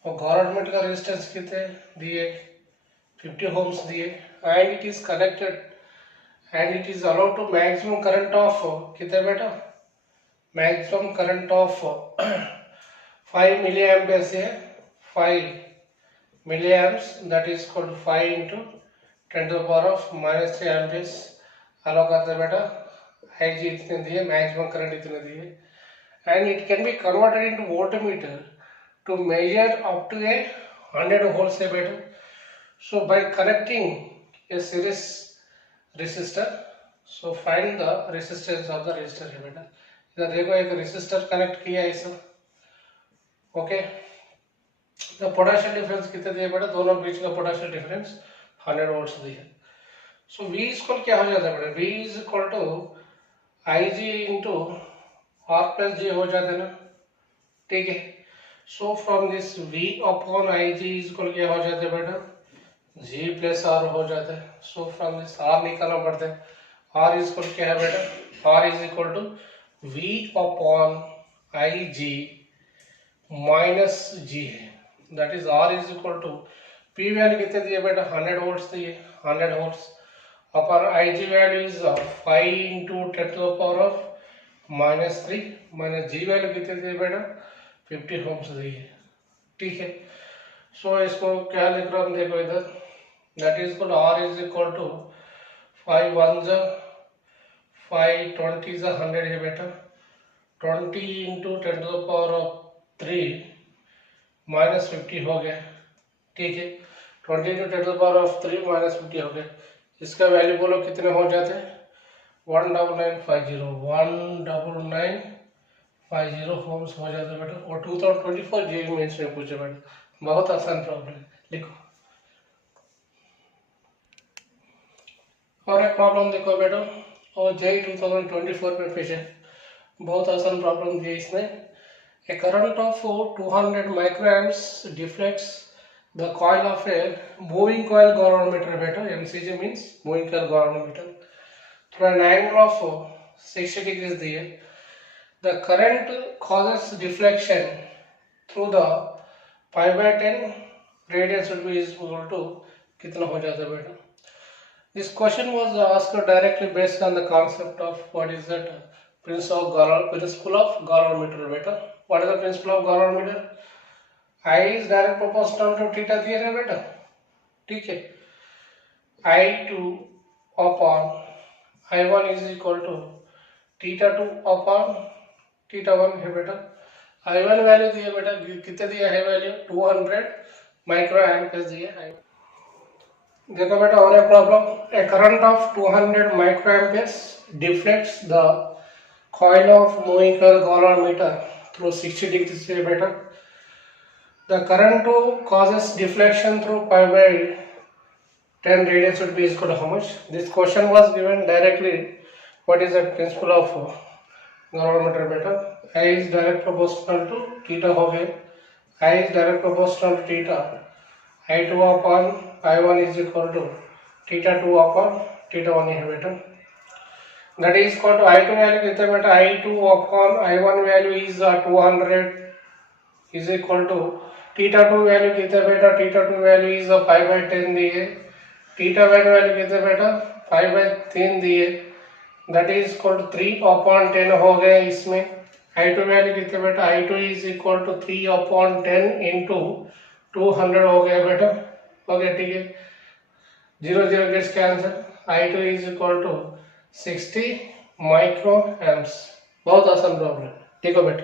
और galvanometer का रेजिस्टेंस कितने दिए 50 ohms दिए. And it is connected and it is allowed to maximum current of कितने बेटा मैक्सिमम करंट ऑफ 5 milliamperes है. 5 milliamps that is called 5 into 10⁻⁻³ amperes allow करते हैं बेटा. Ig इतने दिए, मैक्सिमम करंट इतने दिए. And it can be converted into voltmeter to measure up to 100 volts है बेटा. So by connecting a series resistor, so find the resistance of the resistor है बेटा. इधर देखो एक रेसिस्टर कनेक्ट किया है इसे. ओके, द पोटेंशियल डिफरेंस कितने दिए बेटा, दोनों बीच का पोटेंशियल डिफरेंस 100 volts दिए. सो V इक्वल क्या हो जाता है बेटा, V is equal to Ig into R plus J हो जाता है ना. ठीक है. So from this V upon Ig equal क्या हो जाता है बेटा G प्लस R हो जाता है. सो फ्रॉम दिस R निकालना पड़ता है. R इक्वल क्या है बेटा, R is equal to V upon Ig minus G है. That is R is equal to P value कितने दिए बेटा 100 volts दिए. 100 volts upon Ig value is 5 into 10⁻⁻³ minus G value कितने दिए बेटा 50 ohms दिए. ठीक है. सो इसको क्या लिख रहा हूँ देखो इधर. That is equal R is equal to 5 1 5 20 100 है बेटा. 20 into 10⁻³ minus 50 हो गया. ठीक है. 20 into 10⁻³ minus 50 हो गया. इसका वैल्यू बोलो कितने हो जाते हैं 19950 होम्स हो जाते हैं बेटा. और 2024 जे मेंस में पूछे बेटा. बहुत आसान प्रॉब्लम है. लिखो और एक प्रॉब्लम देखो बेटा. और जे 2024 में पूछे. बहुत आसान प्रॉब्लम दिया इसने. ए current of 200 microamps deflects the coil of a moving coil galvanometer beta. MCG means moving coil galvanometer through an angle of 60 degrees दिए. The current causes deflection through the 5/10 radius would be equal to कितना हो जाता है बेटा. This question was asked directly based on the concept of what is that principle of galvanometer beta. What is the principle of galvanometer? I is direct proportional to theta दिया है बेटा. ठीक है. I2 upon I1 is equal to θ2 upon θ1 है बेटा. I1 value दिया बेटा कितने दिया है वैल्यू 200 microamps दिया है. देखो बेटा और एक problem. A current of 200 microamps deflects the coil of moving coil galvanometer through 60 degrees है बेटा. The current causes deflection through 5/10 radius would be equal to how much? This question was given directly. What is the principle of galvanometer beta? I is direct proportional to theta हो गए. I is direct proportional to theta. I2 upon I1 is equal to θ2 upon θ1 है बेटा. That is equal to I2 value कितने बेटा I2 upon I1 value is 200 is equal to θ2 value कितने बेटा θ2 value is 5/10 दिए. θ value कितने बेटा 5/3 दिए. दैट इज इक्वल टू 3/10 हो गए. इसमें I2 वैल्यू कितने बेटा I2 is equal to 3/10 into 200 हो गया बेटा. ओके ठीक है. 0 0 gets cancel. I2 is equal to 60 microamps. बहुत आसान प्रॉब्लम. ठीक है बेटा.